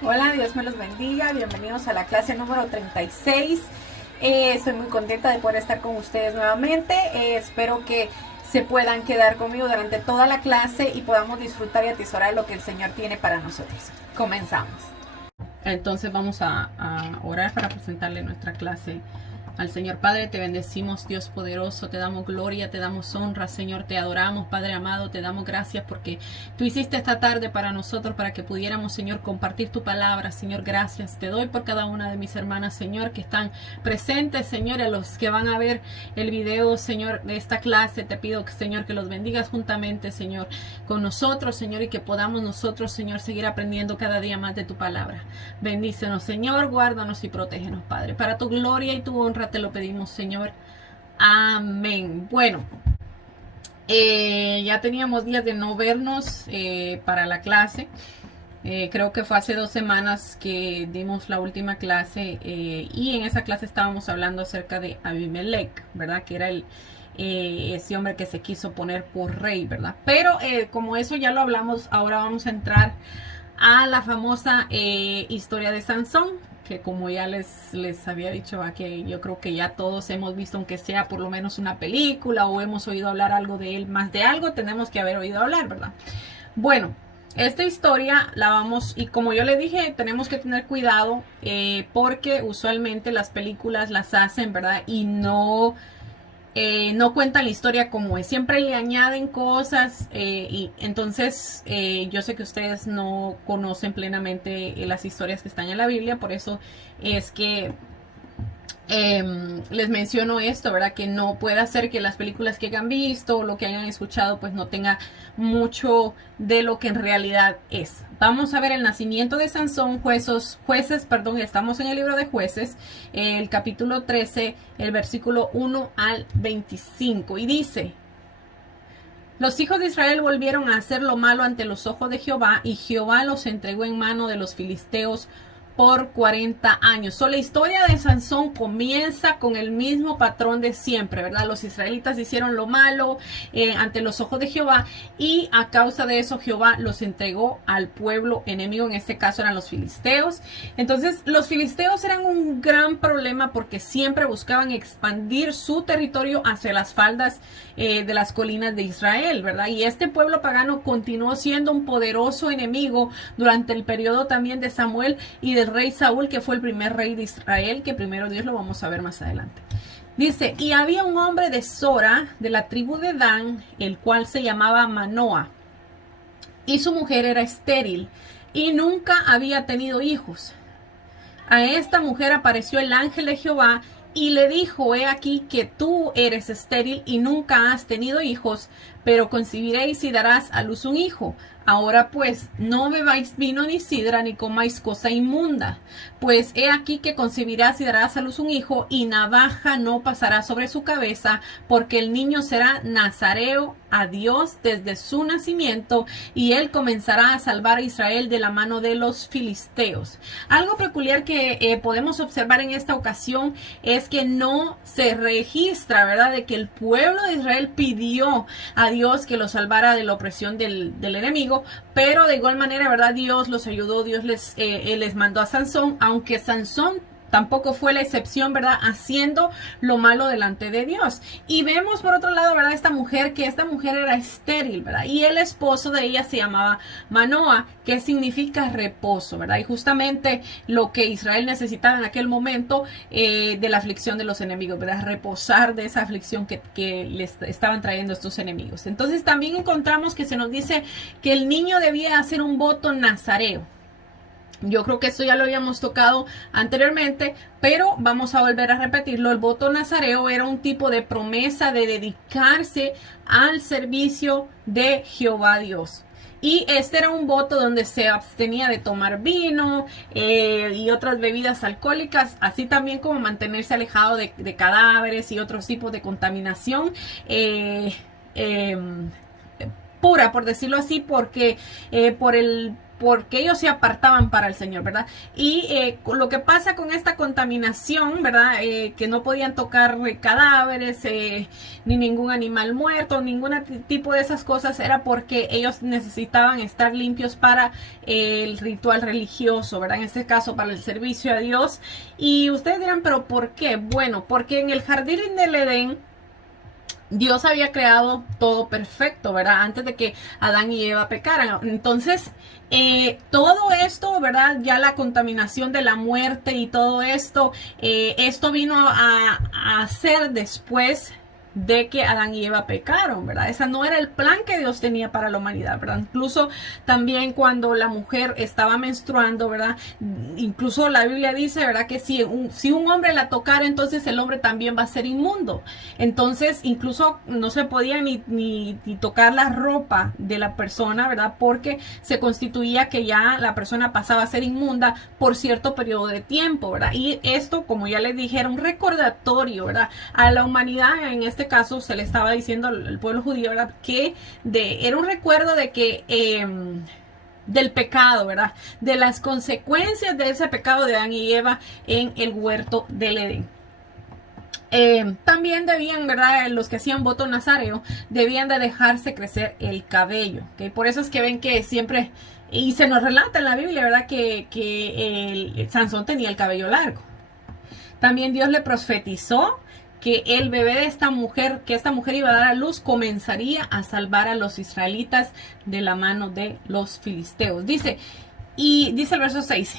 Hola, Dios me los bendiga. Bienvenidos a la clase número 36. Estoy muy contenta de poder estar con ustedes nuevamente. Espero que se puedan quedar conmigo durante toda la clase y podamos disfrutar y atesorar lo que el Señor tiene para nosotros. Comenzamos. Entonces vamos a orar para presentarle nuestra clase al Señor. Padre, te bendecimos, Dios poderoso, te damos gloria, te damos honra, Señor, te adoramos, Padre amado, te damos gracias porque tú hiciste esta tarde para nosotros, para que pudiéramos, Señor, compartir tu palabra, Señor, gracias. Te doy por cada una de mis hermanas, Señor, que están presentes, Señor, a los que van a ver el video, Señor, de esta clase. Te pido, Señor, que los bendigas juntamente, Señor, con nosotros, Señor, y que podamos nosotros, Señor, seguir aprendiendo cada día más de tu palabra. Bendícenos, Señor, guárdanos y protégenos, Padre. Para tu gloria y tu honra te lo pedimos, Señor. Amén. Bueno, ya teníamos días de no vernos para la clase. Creo que fue hace 2 semanas que dimos la última clase y en esa clase estábamos hablando acerca de Abimelech, ¿verdad? Que era ese hombre que se quiso poner por rey, ¿verdad? Pero como eso ya lo hablamos, ahora vamos a entrar a la famosa historia de Sansón, que como ya les había dicho, que yo creo que ya todos hemos visto, aunque sea por lo menos una película o hemos oído hablar algo de él, más de algo tenemos que haber oído hablar, ¿verdad? Bueno, esta historia la vamos, y como yo le dije, tenemos que tener cuidado porque usualmente las películas las hacen, ¿verdad? Y no cuentan la historia como es, siempre le añaden cosas y entonces yo sé que ustedes no conocen plenamente las historias que están en la Biblia, por eso es que les menciono esto, ¿verdad? Que no puede ser que las películas que hayan visto o lo que hayan escuchado pues no tenga mucho de lo que en realidad es. Vamos a ver el nacimiento de Sansón, estamos en el libro de Jueces, el capítulo 13, el versículo 1 al 25, y dice: los hijos de Israel volvieron a hacer lo malo ante los ojos de Jehová, y Jehová los entregó en mano de los filisteos por 40 años. So, la historia de Sansón comienza con el mismo patrón de siempre, ¿verdad? Los israelitas hicieron lo malo ante los ojos de Jehová, y a causa de eso Jehová los entregó al pueblo enemigo. En este caso eran los filisteos. Entonces los filisteos eran un gran problema porque siempre buscaban expandir su territorio hacia las faldas de las colinas de Israel, ¿verdad? Y este pueblo pagano continuó siendo un poderoso enemigo durante el periodo también de Samuel y del rey Saúl, que fue el primer rey de Israel, que primero Dios lo vamos a ver más adelante. Dice: y había un hombre de Sora, de la tribu de Dan, el cual se llamaba Manoa, y su mujer era estéril y nunca había tenido hijos. A esta mujer apareció el ángel de Jehová y le dijo: he aquí que tú eres estéril y nunca has tenido hijos, pero concibiréis y darás a luz un hijo. Ahora pues, no bebáis vino ni sidra, ni comáis cosa inmunda, pues he aquí que concebirás y darás a luz un hijo, y navaja no pasará sobre su cabeza, porque el niño será nazareo a Dios desde su nacimiento, y él comenzará a salvar a Israel de la mano de los filisteos. Algo peculiar que podemos observar en esta ocasión es que no se registra, ¿verdad?, de que el pueblo de Israel pidió a Dios que los salvara de la opresión del enemigo, pero de igual manera, ¿verdad?, Dios los ayudó, Dios les mandó a Sansón, aunque Sansón tampoco fue la excepción, ¿verdad?, haciendo lo malo delante de Dios. Y vemos por otro lado, ¿verdad?, esta mujer era estéril, ¿verdad? Y el esposo de ella se llamaba Manoa, que significa reposo, ¿verdad? Y justamente lo que Israel necesitaba en aquel momento de la aflicción de los enemigos, ¿verdad? Reposar de esa aflicción que les estaban trayendo estos enemigos. Entonces también encontramos que se nos dice que el niño debía hacer un voto nazareo. Yo creo que esto ya lo habíamos tocado anteriormente, pero vamos a volver a repetirlo. El voto nazareo era un tipo de promesa de dedicarse al servicio de Jehová Dios. Y este era un voto donde se abstenía de tomar vino y otras bebidas alcohólicas, así también como mantenerse alejado de cadáveres y otros tipos de contaminación pura, por decirlo así, porque por el porque ellos se apartaban para el Señor, ¿verdad? Y lo que pasa con esta contaminación, ¿verdad? Que no podían tocar cadáveres, ni ningún animal muerto, ningún tipo de esas cosas, era porque ellos necesitaban estar limpios para el ritual religioso, ¿verdad? En este caso, para el servicio a Dios. Y ustedes dirán, ¿pero por qué? Bueno, porque en el jardín del Edén, Dios había creado todo perfecto, ¿verdad? Antes de que Adán y Eva pecaran. Entonces, todo esto, ¿verdad? Ya la contaminación de la muerte y todo esto, esto vino a ser después de que Adán y Eva pecaron, ¿verdad? Ese no era el plan que Dios tenía para la humanidad, ¿verdad? Incluso también cuando la mujer estaba menstruando, ¿verdad? Incluso la Biblia dice, ¿verdad? Que si un hombre la tocara, entonces el hombre también va a ser inmundo. Entonces, incluso no se podía ni tocar la ropa de la persona, ¿verdad? Porque se constituía que ya la persona pasaba a ser inmunda por cierto periodo de tiempo, ¿verdad? Y esto, como ya les dije, era un recordatorio, ¿verdad? A la humanidad, en este caso, se le estaba diciendo al pueblo judío, ¿verdad? Que era un recuerdo de que del pecado, ¿verdad? De las consecuencias de ese pecado de Adán y Eva en el huerto del Edén. También debían, ¿verdad? Los que hacían voto nazareo debían de dejarse crecer el cabello, ¿okay? Por eso es que ven que siempre, y se nos relata en la Biblia, ¿verdad? Que el Sansón tenía el cabello largo. También Dios le profetizó que el bebé de esta mujer, que esta mujer iba a dar a luz, comenzaría a salvar a los israelitas de la mano de los filisteos. Dice el verso 6,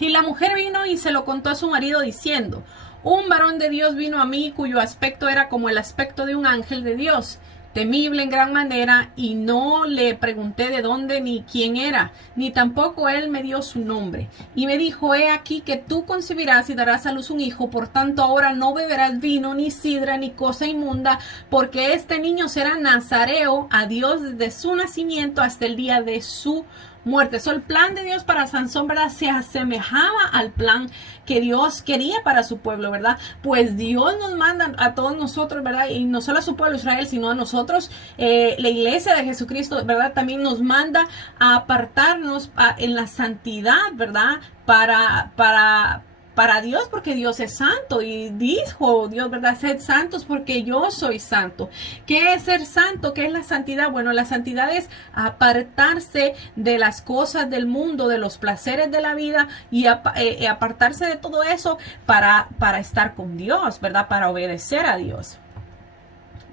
y la mujer vino y se lo contó a su marido diciendo, un varón de Dios vino a mí cuyo aspecto era como el aspecto de un ángel de Dios, temible en gran manera, y no le pregunté de dónde ni quién era, ni tampoco él me dio su nombre. Y me dijo, he aquí que tú concebirás y darás a luz un hijo, por tanto ahora no beberás vino, ni sidra, ni cosa inmunda, porque este niño será nazareo a Dios desde su nacimiento hasta el día de su muerte. El plan de Dios para Sansón, ¿verdad? Se asemejaba al plan que Dios quería para su pueblo, ¿verdad? Pues Dios nos manda a todos nosotros, ¿verdad? Y no solo a su pueblo Israel, sino a nosotros, la iglesia de Jesucristo, ¿verdad? También nos manda a apartarnos en la santidad, ¿verdad? Para Dios, porque Dios es santo, y dijo Dios, ¿verdad? Sed santos porque yo soy santo. ¿Qué es ser santo? ¿Qué es la santidad? Bueno, la santidad es apartarse de las cosas del mundo, de los placeres de la vida, y apartarse de todo eso para estar con Dios, ¿verdad? Para obedecer a Dios.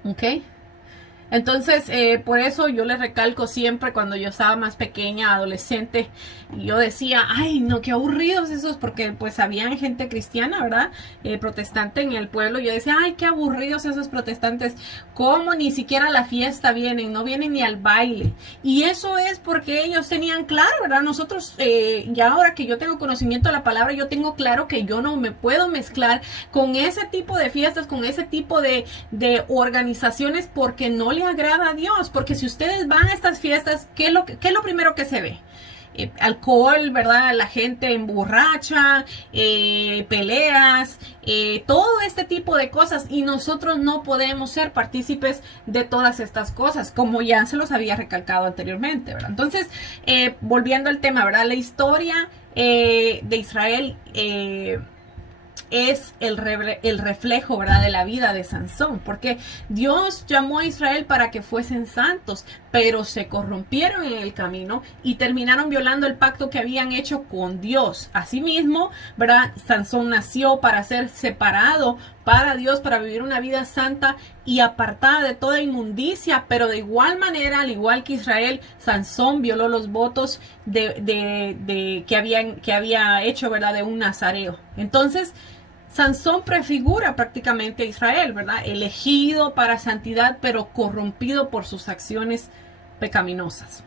¿Ok? Entonces, por eso yo les recalco siempre cuando yo estaba más pequeña, adolescente, yo decía, ay, no, qué aburridos esos, porque pues había gente cristiana, ¿verdad? Protestante en el pueblo. Yo decía, ay, qué aburridos esos protestantes, cómo ni siquiera a la fiesta vienen, no vienen ni al baile. Y eso es porque ellos tenían claro, ¿verdad? Nosotros, ya ahora que yo tengo conocimiento de la palabra, yo tengo claro que yo no me puedo mezclar con ese tipo de fiestas, con ese tipo de organizaciones, porque no le agrada a Dios. Porque si ustedes van a estas fiestas, ¿qué es lo primero que se ve? Alcohol, ¿verdad? La gente emborracha, peleas, todo este tipo de cosas, y nosotros no podemos ser partícipes de todas estas cosas, como ya se los había recalcado anteriormente, ¿verdad? Entonces, volviendo al tema, ¿verdad? La historia de Israel es el reflejo, ¿verdad? De la vida de Sansón, porque Dios llamó a Israel para que fuesen santos, pero se corrompieron en el camino y terminaron violando el pacto que habían hecho con Dios. Asimismo, ¿verdad? Sansón nació para ser separado para Dios, para vivir una vida santa y apartada de toda inmundicia, pero de igual manera, al igual que Israel, Sansón violó los votos que había hecho, ¿verdad? De un nazareo. Entonces, Sansón prefigura prácticamente a Israel, ¿verdad? Elegido para santidad, pero corrompido por sus acciones pecaminosas.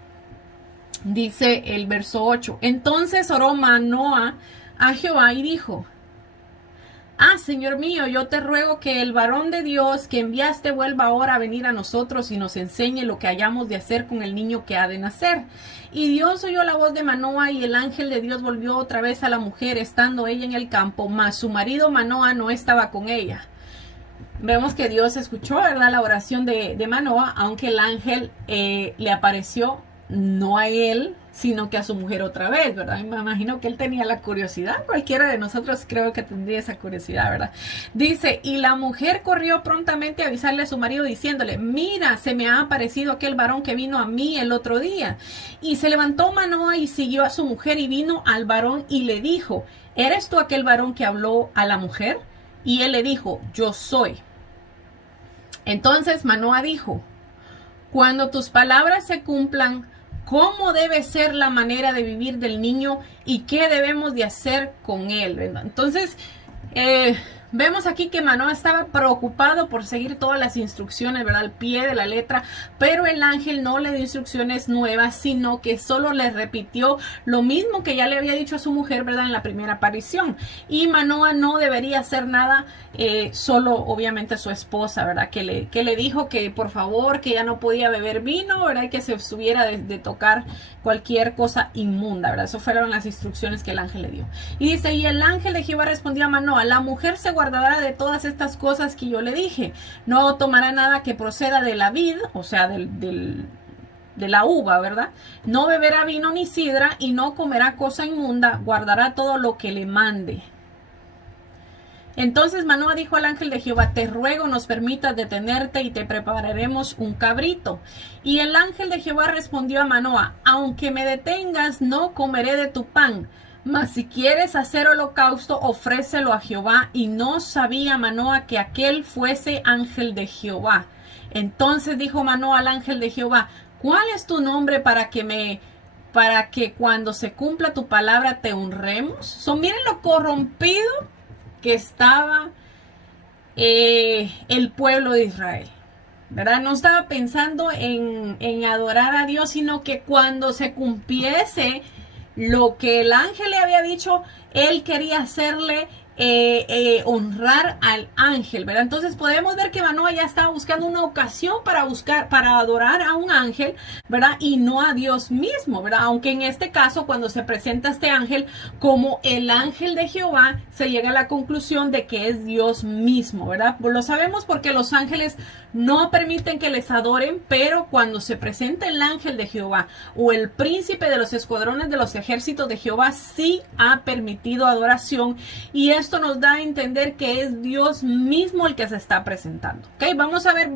Dice el verso 8. Entonces oró Manoah a Jehová y dijo, Señor mío, yo te ruego que el varón de Dios que enviaste vuelva ahora a venir a nosotros y nos enseñe lo que hayamos de hacer con el niño que ha de nacer. Y Dios oyó la voz de Manoah, y el ángel de Dios volvió otra vez a la mujer, estando ella en el campo, mas su marido Manoah no estaba con ella. Vemos que Dios escuchó, ¿verdad?, la oración de Manoah, aunque el ángel le apareció no a él, sino que a su mujer otra vez, ¿verdad? Y me imagino que él tenía la curiosidad, cualquiera de nosotros creo que tendría esa curiosidad, ¿verdad? Dice, y la mujer corrió prontamente a avisarle a su marido diciéndole, mira, se me ha aparecido aquel varón que vino a mí el otro día. Y se levantó Manoa y siguió a su mujer y vino al varón y le dijo, ¿eres tú aquel varón que habló a la mujer? Y él le dijo, yo soy. Entonces Manoa dijo, cuando tus palabras se cumplan, ¿cómo debe ser la manera de vivir del niño y qué debemos de hacer con él? Entonces, vemos aquí que Manoa estaba preocupado por seguir todas las instrucciones, ¿verdad? Al pie de la letra, pero el ángel no le dio instrucciones nuevas, sino que solo le repitió lo mismo que ya le había dicho a su mujer, ¿verdad? En la primera aparición. Y Manoa no debería hacer nada, solo obviamente su esposa, ¿verdad? Que le dijo que por favor, que ya no podía beber vino, ¿verdad? Y que se estuviera de tocar cualquier cosa inmunda, ¿verdad? Eso fueron las instrucciones que el ángel le dio. Y dice, y el ángel de Jehová respondió a Manoa, la mujer se guardará de todas estas cosas que yo le dije, no tomará nada que proceda de la vid, o sea, de la uva, ¿verdad? No beberá vino ni sidra y no comerá cosa inmunda, guardará todo lo que le mande. Entonces Manoa dijo al ángel de Jehová, te ruego nos permitas detenerte y te prepararemos un cabrito. Y el ángel de Jehová respondió a Manoa, aunque me detengas, no comeré de tu pan. Mas si quieres hacer holocausto, ofrécelo a Jehová. Y no sabía Manoa que aquel fuese ángel de Jehová. Entonces dijo Manoa al ángel de Jehová, ¿cuál es tu nombre para que cuando se cumpla tu palabra te honremos? Miren lo corrompido que estaba el pueblo de Israel, ¿verdad? No estaba pensando en adorar a Dios, sino que cuando se cumpliese lo que el ángel le había dicho, él quería hacerle honrar al ángel, ¿verdad? Entonces podemos ver que Manoa ya estaba buscando una ocasión para adorar a un ángel, ¿verdad? Y no a Dios mismo, ¿verdad? Aunque en este caso, cuando se presenta este ángel como el ángel de Jehová, se llega a la conclusión de que es Dios mismo, ¿verdad? Pues lo sabemos porque los ángeles no permiten que les adoren, pero cuando se presenta el ángel de Jehová o el príncipe de los escuadrones de los ejércitos de Jehová, sí ha permitido adoración, y esto nos da a entender que es Dios mismo el que se está presentando. ¿Okay? Vamos a ver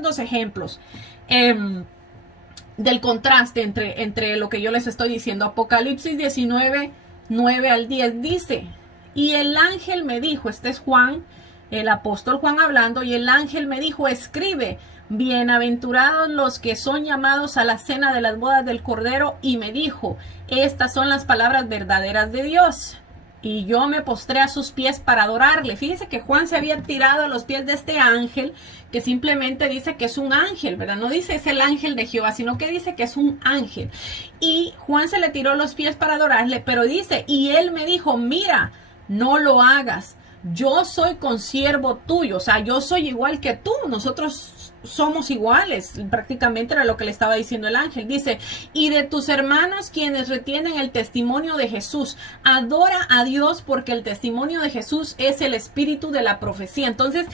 dos ejemplos del contraste entre lo que yo les estoy diciendo. Apocalipsis 19, 9 al 10 dice, y el ángel me dijo, este es Juan, el apóstol Juan hablando, y el ángel me dijo, escribe, bienaventurados los que son llamados a la cena de las bodas del Cordero, y me dijo, estas son las palabras verdaderas de Dios. Y yo me postré a sus pies para adorarle. Fíjense que Juan se había tirado a los pies de este ángel, que simplemente dice que es un ángel, ¿verdad? No dice es el ángel de Jehová, sino que dice que es un ángel. Y Juan se le tiró a los pies para adorarle, pero dice, y él me dijo, mira, no lo hagas. Yo soy consiervo tuyo, o sea, yo soy igual que tú, nosotros somos iguales, prácticamente era lo que le estaba diciendo el ángel. Dice, y de tus hermanos quienes retienen el testimonio de Jesús, adora a Dios porque el testimonio de Jesús es el espíritu de la profecía. Entonces,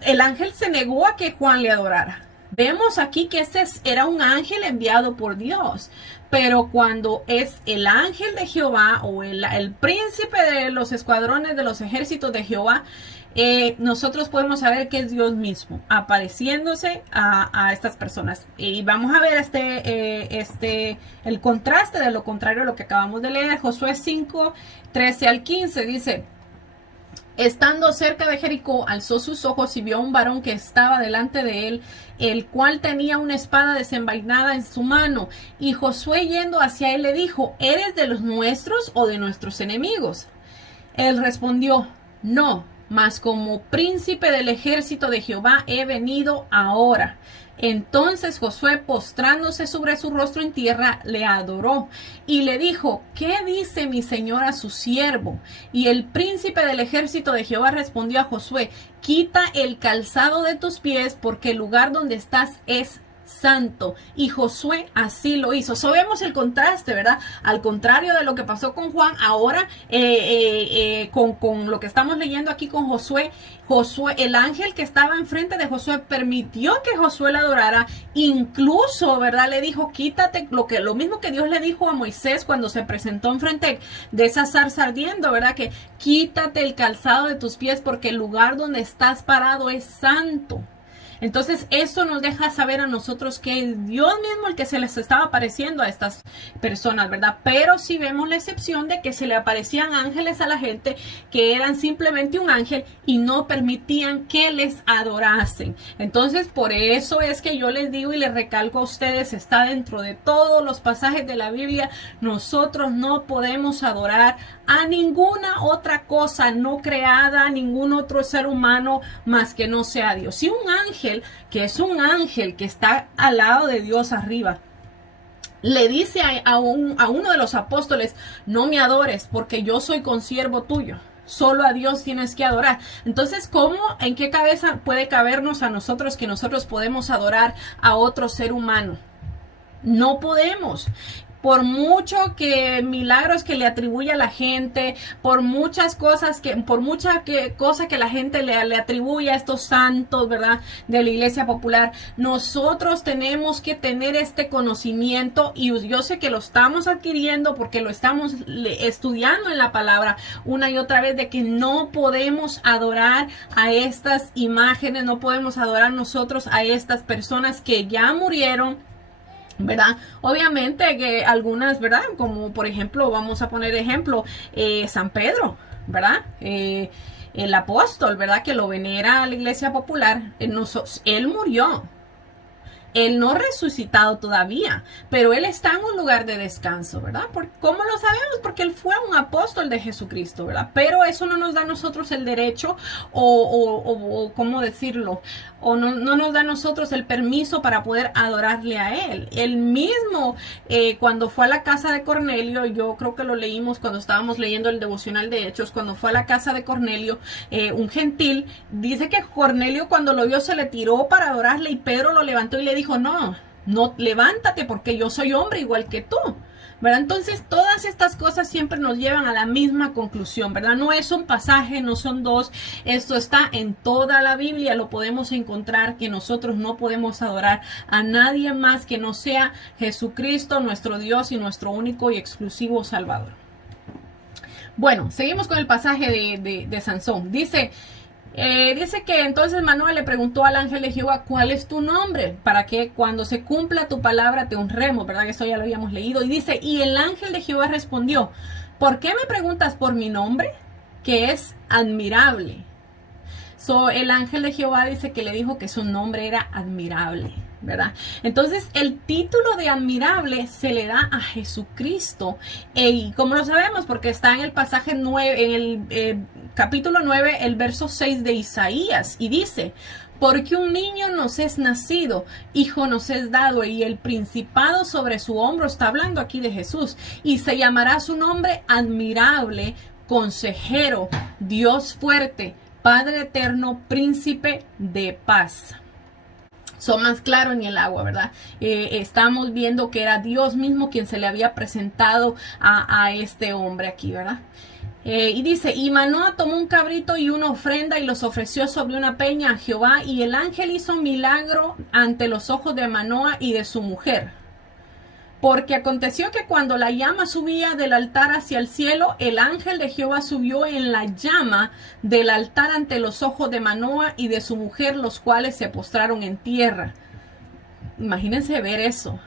el ángel se negó a que Juan le adorara. Vemos aquí que este era un ángel enviado por Dios, pero cuando es el ángel de Jehová o el príncipe de los escuadrones de los ejércitos de Jehová, nosotros podemos saber que es Dios mismo apareciéndose a estas personas. Y vamos a ver el contraste de lo contrario a lo que acabamos de leer. Josué 5, 13 al 15 dice, estando cerca de Jericó, alzó sus ojos y vio a un varón que estaba delante de él, el cual tenía una espada desenvainada en su mano. Y Josué, yendo hacia él, le dijo, ¿eres de los nuestros o de nuestros enemigos? Él respondió, no, mas como príncipe del ejército de Jehová he venido ahora. Entonces Josué, postrándose sobre su rostro en tierra, le adoró y le dijo, ¿qué dice mi señor a su siervo? Y el príncipe del ejército de Jehová respondió a Josué, quita el calzado de tus pies, porque el lugar donde estás es santo. Y Josué así lo hizo. So vemos el contraste, ¿verdad? Al contrario de lo que pasó con Juan, ahora con lo que estamos leyendo aquí con Josué, el ángel que estaba enfrente de Josué permitió que Josué la adorara, incluso, ¿verdad? Le dijo, quítate, lo mismo que Dios le dijo a Moisés cuando se presentó enfrente de esa zarza ardiendo, ¿verdad? Que quítate el calzado de tus pies porque el lugar donde estás parado es santo. Entonces eso nos deja saber a nosotros que es Dios mismo el que se les estaba apareciendo a estas personas, ¿verdad? Pero sí vemos la excepción de que se le aparecían ángeles a la gente que eran simplemente un ángel y no permitían que les adorasen. Entonces por eso es que yo les digo y les recalco a ustedes, está dentro de todos los pasajes de la Biblia, nosotros no podemos adorar a ninguna otra cosa no creada, a ningún otro ser humano más que no sea Dios. Si un ángel, que es un ángel que está al lado de Dios arriba, le dice a uno de los apóstoles, no me adores porque yo soy consiervo tuyo. Solo a Dios tienes que adorar. Entonces, ¿cómo, en qué cabeza puede cabernos a nosotros que nosotros podemos adorar a otro ser humano? No podemos. Por mucho que milagros que le atribuye a la gente, por muchas cosas cosa que la gente le atribuye a estos santos, ¿verdad? De la iglesia popular, nosotros tenemos que tener este conocimiento y yo sé que lo estamos adquiriendo porque lo estamos estudiando en la palabra una y otra vez de que no podemos adorar a estas imágenes, no podemos adorar nosotros a estas personas que ya murieron, ¿verdad? Obviamente que algunas, ¿verdad? Como por ejemplo, vamos a poner ejemplo, San Pedro, ¿verdad? El apóstol, ¿verdad? Que lo venera la iglesia popular, él murió. Él no ha resucitado todavía, pero él está en un lugar de descanso, ¿verdad? ¿Cómo lo sabemos? Porque él fue un apóstol de Jesucristo, ¿verdad? Pero eso no nos da a nosotros el derecho o ¿cómo decirlo? O no nos da a nosotros el permiso para poder adorarle a él. Él mismo, cuando fue a la casa de Cornelio, yo creo que lo leímos cuando estábamos leyendo el devocional de Hechos, cuando fue a la casa de Cornelio, un gentil, dice que Cornelio cuando lo vio se le tiró para adorarle y Pedro lo levantó y le dijo, no, levántate porque yo soy hombre igual que tú, ¿verdad? Entonces todas estas cosas siempre nos llevan a la misma conclusión, ¿verdad? No es un pasaje, no son dos, esto está en toda la Biblia, lo podemos encontrar que nosotros no podemos adorar a nadie más que no sea Jesucristo, nuestro Dios y nuestro único y exclusivo Salvador. Bueno, seguimos con el pasaje de Sansón. Dice que entonces Manoah le preguntó al ángel de Jehová, ¿cuál es tu nombre? Para que cuando se cumpla tu palabra te honremos, ¿verdad? Que eso ya lo habíamos leído. Y dice, y el ángel de Jehová respondió, ¿por qué me preguntas por mi nombre? Que es admirable. El ángel de Jehová dice que le dijo que su nombre era admirable, ¿verdad? Entonces el título de admirable se le da a Jesucristo, y como lo sabemos porque está en el pasaje 9, en el capítulo 9, el verso 6 de Isaías, y dice, porque un niño nos es nacido, hijo nos es dado, y el principado sobre su hombro, está hablando aquí de Jesús, y se llamará su nombre admirable, consejero, Dios fuerte, Padre eterno, príncipe de paz. Son más claros en el agua, ¿verdad? Estamos viendo que era Dios mismo quien se le había presentado a este hombre aquí, ¿verdad? Y dice, y Manoah tomó un cabrito y una ofrenda y los ofreció sobre una peña a Jehová, y el ángel hizo un milagro ante los ojos de Manoah y de su mujer. Porque aconteció que cuando la llama subía del altar hacia el cielo, el ángel de Jehová subió en la llama del altar ante los ojos de Manoah y de su mujer, los cuales se postraron en tierra. Imagínense ver eso.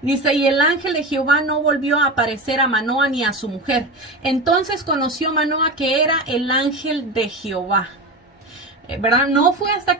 Dice, y el ángel de Jehová no volvió a aparecer a Manoah ni a su mujer. Entonces conoció Manoah que era el ángel de Jehová. ¿Verdad? No fue hasta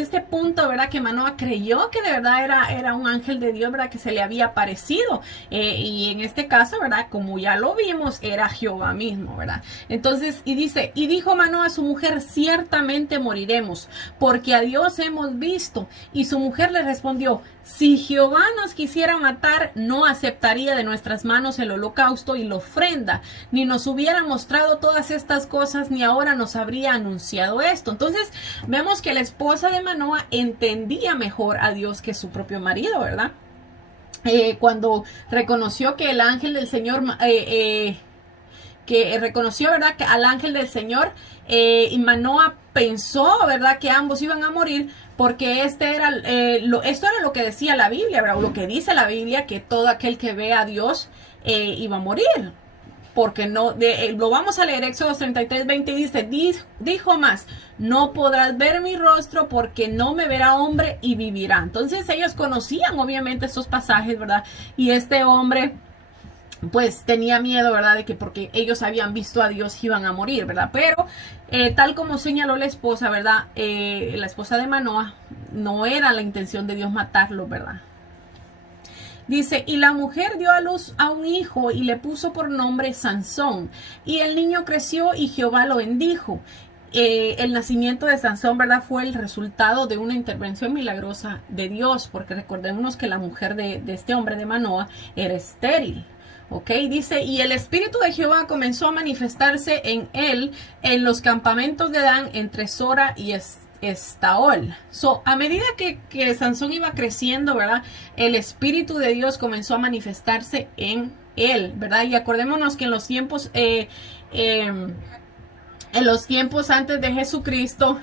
este punto, ¿verdad? Que Manoah creyó que de verdad era un ángel de Dios, ¿verdad? Que se le había aparecido. Y en este caso, ¿verdad? Como ya lo vimos, era Jehová mismo, ¿verdad? Entonces, y dice, y dijo Manoah a su mujer, ciertamente moriremos, porque a Dios hemos visto. Y su mujer le respondió, Si Jehová nos quisiera matar, no aceptaría de nuestras manos el holocausto y la ofrenda, ni nos hubiera mostrado todas estas cosas, ni ahora nos habría anunciado esto. Entonces, vemos que la esposa de Manoah entendía mejor a Dios que su propio marido, ¿verdad? Cuando reconoció que el ángel del Señor, que reconoció, ¿verdad?, que al ángel del Señor, y Manoah pensó, ¿verdad?, que ambos iban a morir, porque esto era lo que decía la Biblia, ¿verdad?, o lo que dice la Biblia, que todo aquel que ve a Dios iba a morir. Porque no, lo vamos a leer, Éxodo 33:20 dice, dijo más, no podrás ver mi rostro porque no me verá hombre y vivirá. Entonces ellos conocían obviamente estos pasajes, ¿verdad? Y este hombre pues tenía miedo, ¿verdad? De que porque ellos habían visto a Dios iban a morir, ¿verdad? Pero tal como señaló la esposa, ¿verdad? La esposa de Manoah, no era la intención de Dios matarlo, ¿verdad? Dice, y la mujer dio a luz a un hijo y le puso por nombre Sansón. Y el niño creció y Jehová lo bendijo. El nacimiento de Sansón, ¿verdad?, fue el resultado de una intervención milagrosa de Dios, porque recordémonos que la mujer de este hombre de Manoah era estéril. Ok, dice, y el espíritu de Jehová comenzó a manifestarse en él en los campamentos de Dan entre Sora y Estaol. A medida que Sansón iba creciendo, ¿verdad?, el Espíritu de Dios comenzó a manifestarse en él, ¿verdad? Y acordémonos que en los tiempos antes de Jesucristo,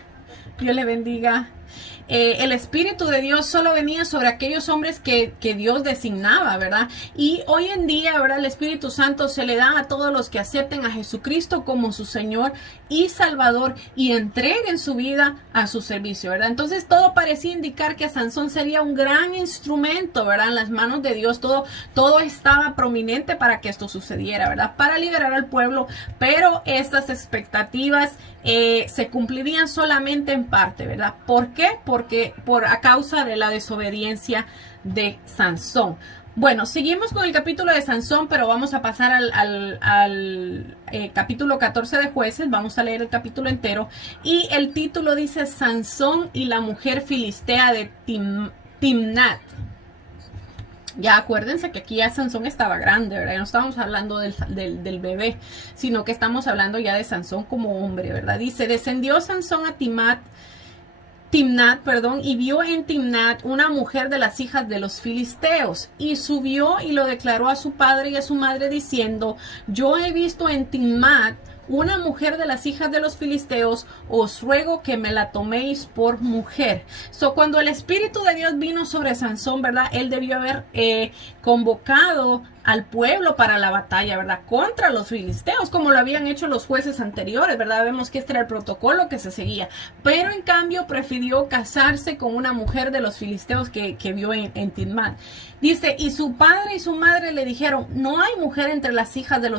Dios le bendiga, el Espíritu de Dios solo venía sobre aquellos hombres que Dios designaba, ¿verdad? Y hoy en día, ¿verdad?, el Espíritu Santo se le da a todos los que acepten a Jesucristo como su Señor y Salvador y entreguen su vida a su servicio, ¿verdad? Entonces todo parecía indicar que Sansón sería un gran instrumento, ¿verdad?, en las manos de Dios. Todo estaba prominente para que esto sucediera, ¿verdad?, para liberar al pueblo, pero estas expectativas se cumplirían solamente en parte, ¿verdad? ¿Por qué? Porque a causa de la desobediencia de Sansón. Bueno, seguimos con el capítulo de Sansón, pero vamos a pasar al capítulo 14 de Jueces. Vamos a leer el capítulo entero. Y el título dice Sansón y la mujer filistea de Timnat. Ya acuérdense que aquí ya Sansón estaba grande, ¿verdad? Ya no estábamos hablando del bebé, sino que estamos hablando ya de Sansón como hombre, ¿verdad? Dice, descendió Sansón a Timnat, y vio en Timnat una mujer de las hijas de los filisteos, y subió y lo declaró a su padre y a su madre diciendo, yo he visto en Timnat una mujer de las hijas de los filisteos, os ruego que me la toméis por mujer. Cuando el Espíritu de Dios vino sobre Sansón, ¿verdad?, él debió haber convocado al pueblo para la batalla, ¿verdad?, contra los filisteos, como lo habían hecho los jueces anteriores, ¿verdad? Vemos que este era el protocolo que se seguía, pero en cambio prefirió casarse con una mujer de los filisteos que vio en Timnat. Dice, y su padre y su madre le dijeron, no hay mujer entre las hijas de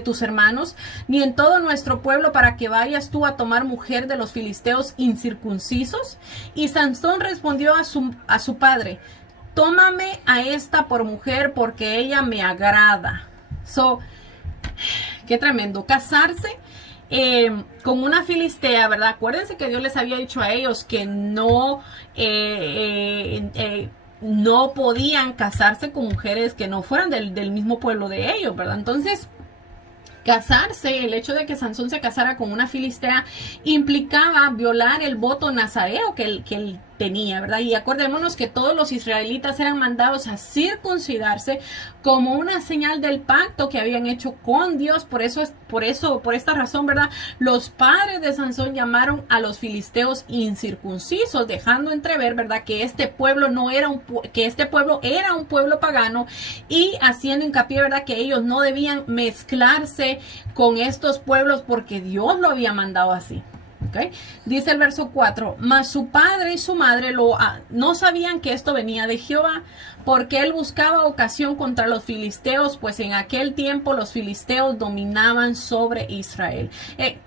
tus hermanos, ni en todo nuestro pueblo, para que vayas tú a tomar mujer de los filisteos incircuncisos. Y Sansón respondió a su padre, tómame a esta por mujer, porque ella me agrada. Qué tremendo, casarse con una filistea, ¿verdad? Acuérdense que Dios les había dicho a ellos que no podían casarse con mujeres que no fueran del mismo pueblo de ellos, ¿verdad? Entonces, casarse, el hecho de que Sansón se casara con una filistea implicaba violar el voto nazareo que él tenía, ¿verdad? Y acordémonos que todos los israelitas eran mandados a circuncidarse como una señal del pacto que habían hecho con Dios. Por esta razón, ¿verdad?, los padres de Sansón llamaron a los filisteos incircuncisos, dejando entrever, ¿verdad?, que este pueblo era un pueblo pagano, y haciendo hincapié, ¿verdad?, que ellos no debían mezclarse con estos pueblos porque Dios lo había mandado así. Okay. Dice el verso 4, mas su padre y su madre no sabían que esto venía de Jehová, porque él buscaba ocasión contra los filisteos, pues en aquel tiempo los filisteos dominaban sobre Israel.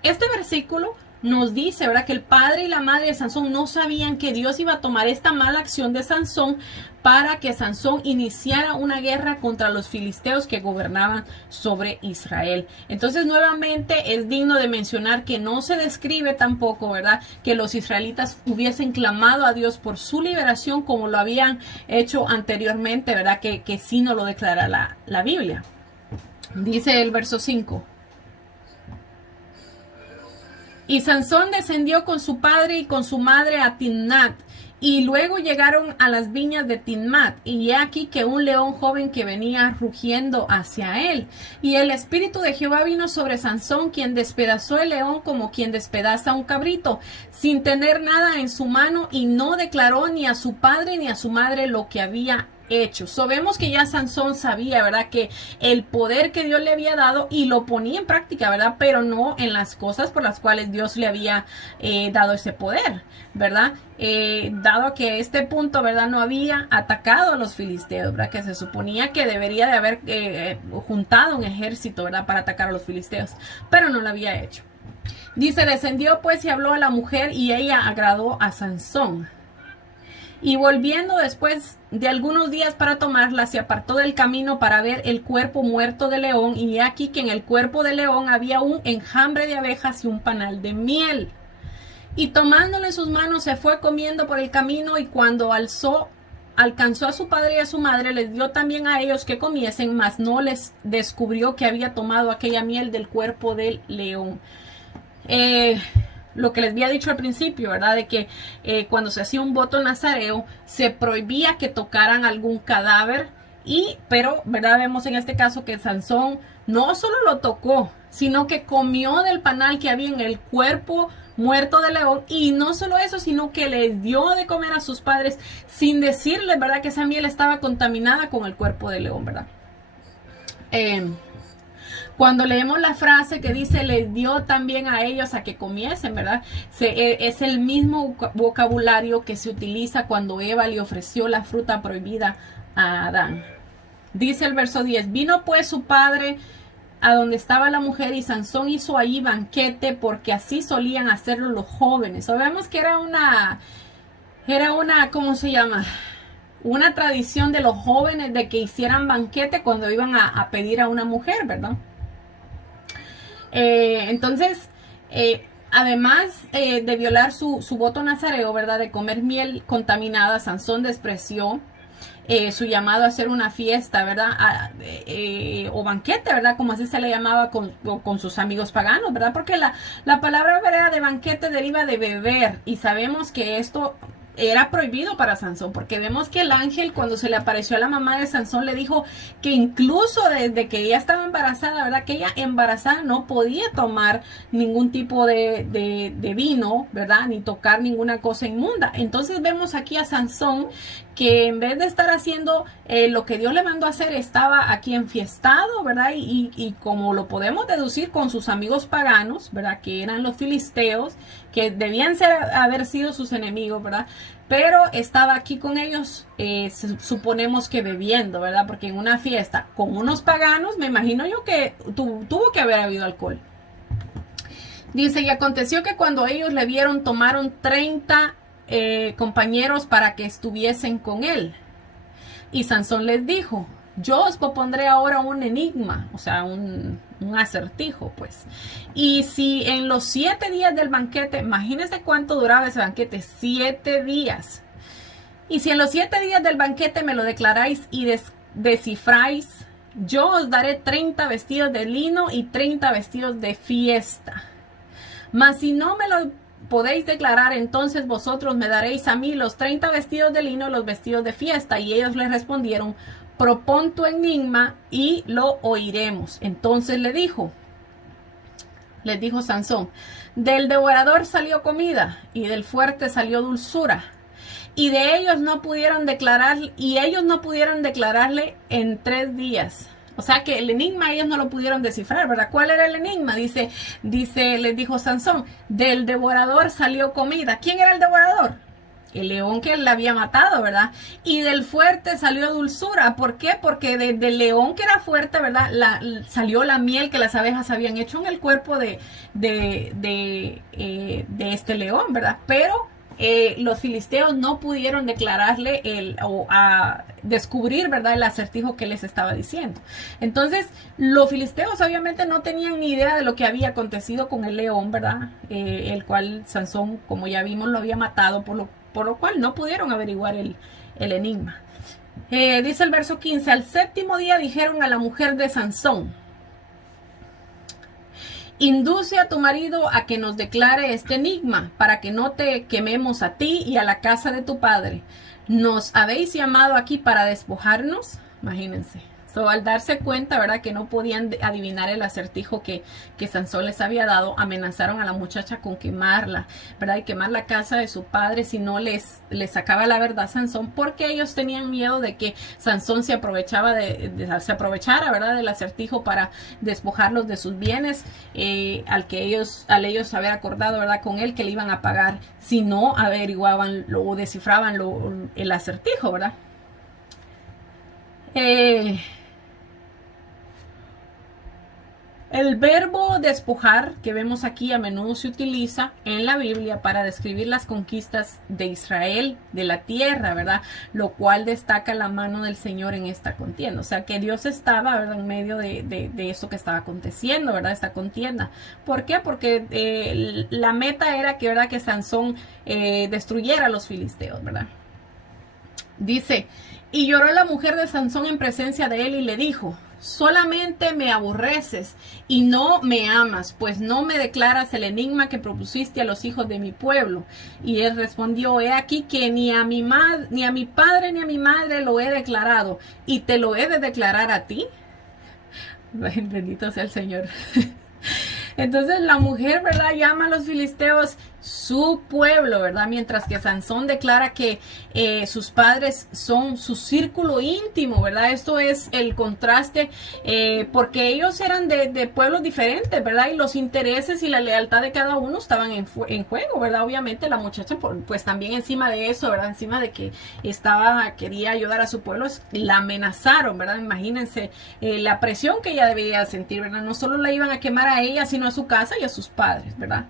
Este versículo nos dice, ¿verdad?, que el padre y la madre de Sansón no sabían que Dios iba a tomar esta mala acción de Sansón para que Sansón iniciara una guerra contra los filisteos que gobernaban sobre Israel. Entonces, nuevamente es digno de mencionar que no se describe tampoco, ¿verdad?, que los israelitas hubiesen clamado a Dios por su liberación como lo habían hecho anteriormente, ¿verdad?, que sí no lo declara la Biblia. Dice el verso 5. Y Sansón descendió con su padre y con su madre a Timnat, y luego llegaron a las viñas de Timnat, y he aquí que un león joven que venía rugiendo hacia él. Y el espíritu de Jehová vino sobre Sansón, quien despedazó el león como quien despedaza un cabrito, sin tener nada en su mano, y no declaró ni a su padre ni a su madre lo que había hecho. Vemos que ya Sansón sabía, ¿verdad?, que el poder que Dios le había dado y lo ponía en práctica, ¿verdad?, pero no en las cosas por las cuales Dios le había dado ese poder, ¿verdad? Dado que a este punto, ¿verdad?, no había atacado a los filisteos, ¿verdad?, que se suponía que debería de haber juntado un ejército, ¿verdad?, para atacar a los filisteos, pero no lo había hecho. Dice, descendió pues y habló a la mujer, y ella agradó a Sansón. Y volviendo después de algunos días para tomarla, se apartó del camino para ver el cuerpo muerto del león, y he aquí que en el cuerpo del león había un enjambre de abejas y un panal de miel. Y tomándole en sus manos se fue comiendo por el camino, y cuando alcanzó a su padre y a su madre, les dio también a ellos que comiesen, mas no les descubrió que había tomado aquella miel del cuerpo del león. Lo que les había dicho al principio, ¿verdad?, de que cuando se hacía un voto nazareo se prohibía que tocaran algún cadáver, pero, ¿verdad?, vemos en este caso que Sansón no solo lo tocó, sino que comió del panal que había en el cuerpo muerto del león, y no solo eso, sino que les dio de comer a sus padres sin decirles, ¿verdad?, que esa miel estaba contaminada con el cuerpo del león, ¿verdad? Cuando leemos la frase que dice, les dio también a ellos a que comiesen, ¿verdad?, es el mismo vocabulario que se utiliza cuando Eva le ofreció la fruta prohibida a Adán. Dice el verso 10, vino pues su padre a donde estaba la mujer, y Sansón hizo allí banquete, porque así solían hacerlo los jóvenes. Sabemos que era una, ¿cómo se llama?, una tradición de los jóvenes de que hicieran banquete cuando iban a pedir a una mujer, ¿verdad? Entonces, además de violar su voto nazareo, ¿verdad?, de comer miel contaminada, Sansón despreció su llamado a hacer una fiesta, ¿verdad?, o banquete, ¿verdad?, como así se le llamaba con sus amigos paganos, ¿verdad?, porque la palabra hebrea de banquete deriva de beber, y sabemos que esto era prohibido para Sansón, porque vemos que el ángel, cuando se le apareció a la mamá de Sansón, le dijo que incluso desde que ella estaba embarazada, ¿verdad?, que ella embarazada no podía tomar ningún tipo de vino, ¿verdad?, ni tocar ninguna cosa inmunda. Entonces vemos aquí a Sansón que en vez de estar haciendo lo que Dios le mandó a hacer, estaba aquí enfiestado, ¿verdad? Y como lo podemos deducir, con sus amigos paganos, ¿verdad?, que eran los filisteos, que debían haber sido sus enemigos, ¿verdad? Pero estaba aquí con ellos, suponemos que bebiendo, ¿verdad? Porque en una fiesta con unos paganos, me imagino yo que tuvo que haber habido alcohol. Dice, y aconteció que cuando ellos le vieron, tomaron 30 compañeros para que estuviesen con él. Y Sansón les dijo, yo os propondré ahora un enigma, o sea, un acertijo, pues. Y si en los 7 días del banquete, imagínense cuánto duraba ese banquete, 7 días. Y si en los 7 días del banquete me lo declaráis y descifráis, yo os daré 30 vestidos de lino y 30 vestidos de fiesta. Mas si no me lo podéis declarar, entonces vosotros me daréis a mí los 30 vestidos de lino y los vestidos de fiesta. Y ellos le respondieron, propón tu enigma y lo oiremos. Entonces les dijo Sansón, del devorador salió comida, y del fuerte salió dulzura. Y ellos no pudieron declararle en 3 días. O sea que el enigma ellos no lo pudieron descifrar, ¿verdad? ¿Cuál era el enigma? Dice, les dijo Sansón, del devorador salió comida. ¿Quién era el devorador? el león que él había matado, ¿verdad? Y del fuerte salió dulzura. ¿Por qué? Porque del león que era fuerte, ¿verdad? Salió la miel que las abejas habían hecho en el cuerpo de este león, ¿verdad? Pero los filisteos no pudieron declararle o a descubrir, ¿verdad?, el acertijo que les estaba diciendo. Entonces, los filisteos obviamente no tenían ni idea de lo que había acontecido con el león, ¿verdad? El cual Sansón, como ya vimos, lo había matado, por lo cual no pudieron averiguar el enigma. Dice el verso 15, al séptimo día dijeron a la mujer de Sansón, induce a tu marido a que nos declare este enigma, para que no te quememos a ti y a la casa de tu padre. ¿Nos habéis llamado aquí para despojarnos? Imagínense. Al darse cuenta, ¿verdad?, que no podían adivinar el acertijo que Sansón les había dado, amenazaron a la muchacha con quemarla, ¿verdad?, y quemar la casa de su padre si no les sacaba la verdad a Sansón, porque ellos tenían miedo de que Sansón se aprovechara, ¿verdad?, del acertijo para despojarlos de sus bienes, al ellos haber acordado, ¿verdad?, con él que le iban a pagar si no averiguaban o descifraban el acertijo, ¿verdad? El verbo despojar que vemos aquí a menudo se utiliza en la Biblia para describir las conquistas de Israel, de la tierra, ¿verdad? Lo cual destaca la mano del Señor en esta contienda. O sea, que Dios estaba, ¿verdad?, en medio de esto que estaba aconteciendo, ¿verdad?, esta contienda. ¿Por qué? Porque la meta era que, ¿verdad?, que Sansón destruyera a los filisteos, ¿verdad? Dice, y lloró la mujer de Sansón en presencia de él y le dijo, solamente me aborreces y no me amas, pues no me declaras el enigma que propusiste a los hijos de mi pueblo. Y él respondió, he aquí que ni a mi padre ni a mi madre lo he declarado, y te lo he de declarar a ti. Bendito sea el Señor. Entonces la mujer, ¿verdad?, llama a los filisteos su pueblo, ¿verdad? Mientras que Sansón declara que sus padres son su círculo íntimo, ¿verdad? Esto es el contraste, porque ellos eran de pueblos diferentes, ¿verdad? Y los intereses y la lealtad de cada uno estaban en juego, ¿verdad? Obviamente la muchacha, pues también encima de eso, ¿verdad? Encima de que quería ayudar a su pueblo, la amenazaron, ¿verdad? Imagínense la presión que ella debía sentir, ¿verdad? No solo la iban a quemar a ella, sino a su casa y a sus padres, ¿verdad?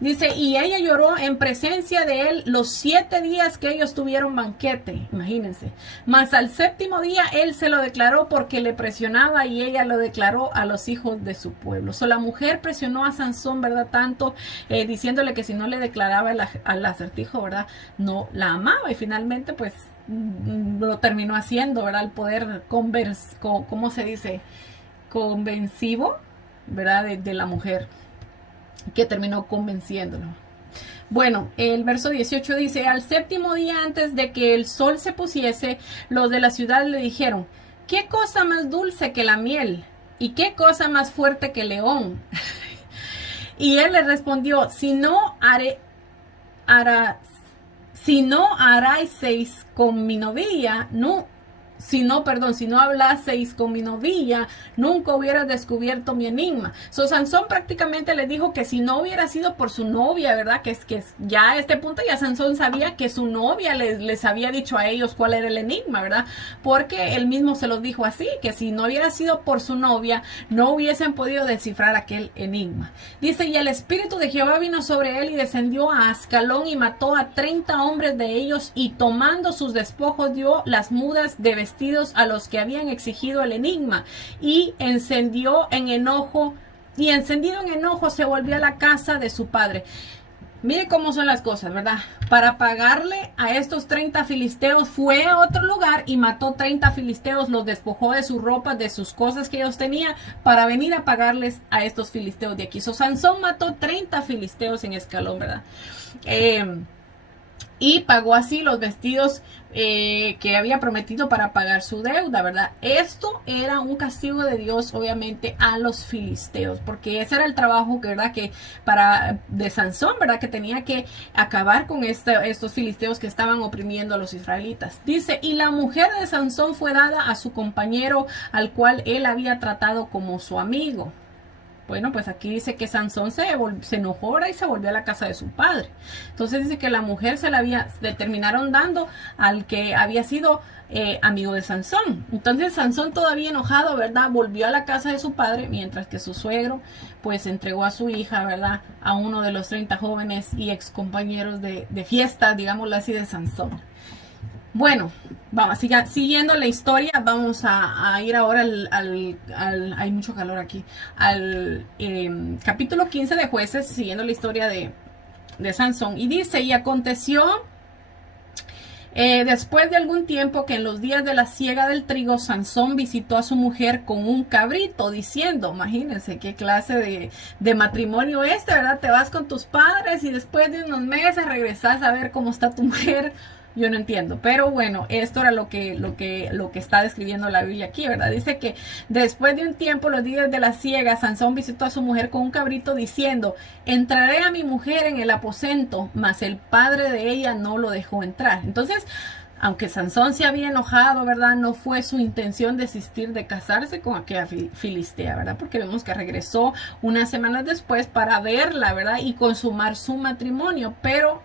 Dice, y ella lloró en presencia de él los 7 días que ellos tuvieron banquete, imagínense. Mas al séptimo día él se lo declaró porque le presionaba, y ella lo declaró a los hijos de su pueblo. La mujer presionó a Sansón, ¿verdad?, tanto, diciéndole que si no le declaraba al acertijo, ¿verdad?, no la amaba, y finalmente pues lo terminó haciendo, ¿verdad?, el poder ¿cómo se dice? Convencivo, ¿verdad?, de la mujer, que terminó convenciéndolo. Bueno, el verso 18 dice, al séptimo día antes de que el sol se pusiese, los de la ciudad le dijeron, ¿qué cosa más dulce que la miel? ¿Y qué cosa más fuerte que el león? Y él le respondió, si no haráis con mi novia, si no hablaseis con mi novilla, nunca hubieras descubierto mi enigma. Sansón prácticamente le dijo que si no hubiera sido por su novia, ¿verdad? Que ya a este punto ya Sansón sabía que su novia les había dicho a ellos cuál era el enigma, ¿verdad? Porque él mismo se los dijo así, que si no hubiera sido por su novia, no hubiesen podido descifrar aquel enigma. Dice, y el espíritu de Jehová vino sobre él y descendió a Ascalón y mató a 30 hombres de ellos, y tomando sus despojos dio las mudas de vestidos a los que habían exigido el enigma, y encendido en enojo se volvió a la casa de su padre. Mire cómo son las cosas, ¿verdad? Para pagarle a estos 30 filisteos, fue a otro lugar y mató 30 filisteos, los despojó de sus ropas, de sus cosas que ellos tenían, para venir a pagarles a estos filisteos de aquí. Sansón mató 30 filisteos en Ascalón, ¿verdad? Y pagó así los vestidos que había prometido para pagar su deuda, ¿verdad? Esto era un castigo de Dios, obviamente, a los filisteos, porque ese era el trabajo, ¿verdad?, de Sansón, ¿verdad?, que tenía que acabar con estos filisteos que estaban oprimiendo a los israelitas. Dice, y la mujer de Sansón fue dada a su compañero, al cual él había tratado como su amigo. Bueno, pues aquí dice que Sansón se enojó ahora y se volvió a la casa de su padre. Entonces dice que la mujer le terminaron dando al que había sido amigo de Sansón. Entonces Sansón, todavía enojado, ¿verdad?, volvió a la casa de su padre, mientras que su suegro pues entregó a su hija, ¿verdad?, a uno de los 30 jóvenes y ex compañeros de fiesta, digámoslo así, de Sansón. Bueno, vamos, siguiendo la historia, vamos a ir ahora hay mucho calor aquí, al capítulo 15 de Jueces, siguiendo la historia de Sansón. Y dice, y aconteció después de algún tiempo que en los días de la siega del trigo, Sansón visitó a su mujer con un cabrito, diciendo, imagínense qué clase de matrimonio ¿verdad? Te vas con tus padres y después de unos meses regresas a ver cómo está tu mujer. Yo no entiendo, pero bueno, esto era lo que está describiendo la Biblia aquí, ¿verdad? Dice que después de un tiempo, los días de la siega, Sansón visitó a su mujer con un cabrito, diciendo, entraré a mi mujer en el aposento, mas el padre de ella no lo dejó entrar. Entonces, aunque Sansón se había enojado, ¿verdad?, no fue su intención desistir de casarse con aquella filistea, ¿verdad? Porque vemos que regresó unas semanas después para verla, ¿verdad?, y consumar su matrimonio, pero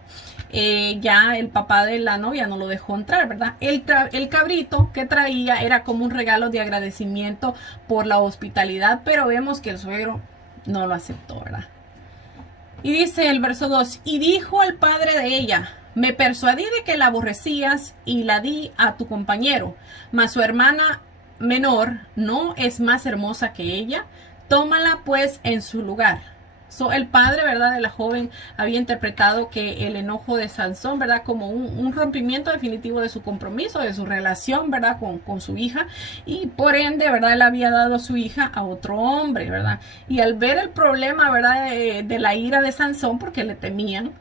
ya el papá de la novia no lo dejó entrar, ¿verdad? El cabrito que traía era como un regalo de agradecimiento por la hospitalidad, pero vemos que el suegro no lo aceptó, ¿verdad? Y dice el verso 2, y dijo al padre de ella, me persuadí de que la aborrecías y la di a tu compañero, mas su hermana menor no es más hermosa que ella, tómala pues en su lugar. El padre, ¿verdad?, de la joven había interpretado que el enojo de Sansón, ¿verdad?, como un rompimiento definitivo de su compromiso, de su relación, ¿verdad?, con su hija, y por ende, ¿verdad?, él había dado a su hija a otro hombre, ¿verdad? Y al ver el problema, ¿verdad?, de la ira de Sansón, porque le temían,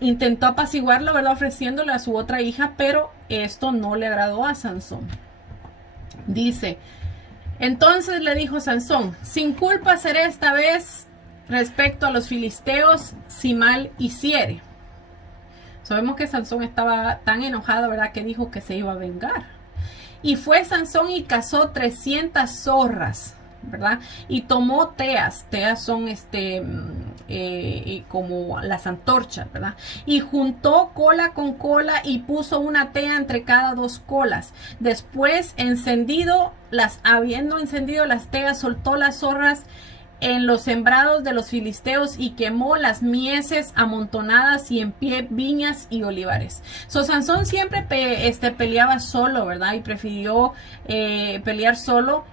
intentó apaciguarlo, ¿verdad?, ofreciéndole a su otra hija, pero esto no le agradó a Sansón. Dice, entonces le dijo Sansón, sin culpa seré esta vez respecto a los filisteos, si mal hiciere. Sabemos que Sansón estaba tan enojado, ¿verdad?, que dijo que se iba a vengar. Y fue Sansón y cazó 300 zorras, ¿verdad? Y tomó teas. Teas son como las antorchas, ¿verdad? Y juntó cola con cola y puso una tea entre cada dos colas. Después, habiendo encendido las teas, soltó las zorras en los sembrados de los filisteos y quemó las mieses amontonadas y en pie viñas y olivares. Sansón siempre peleaba solo, ¿verdad? Y prefirió pelear solo.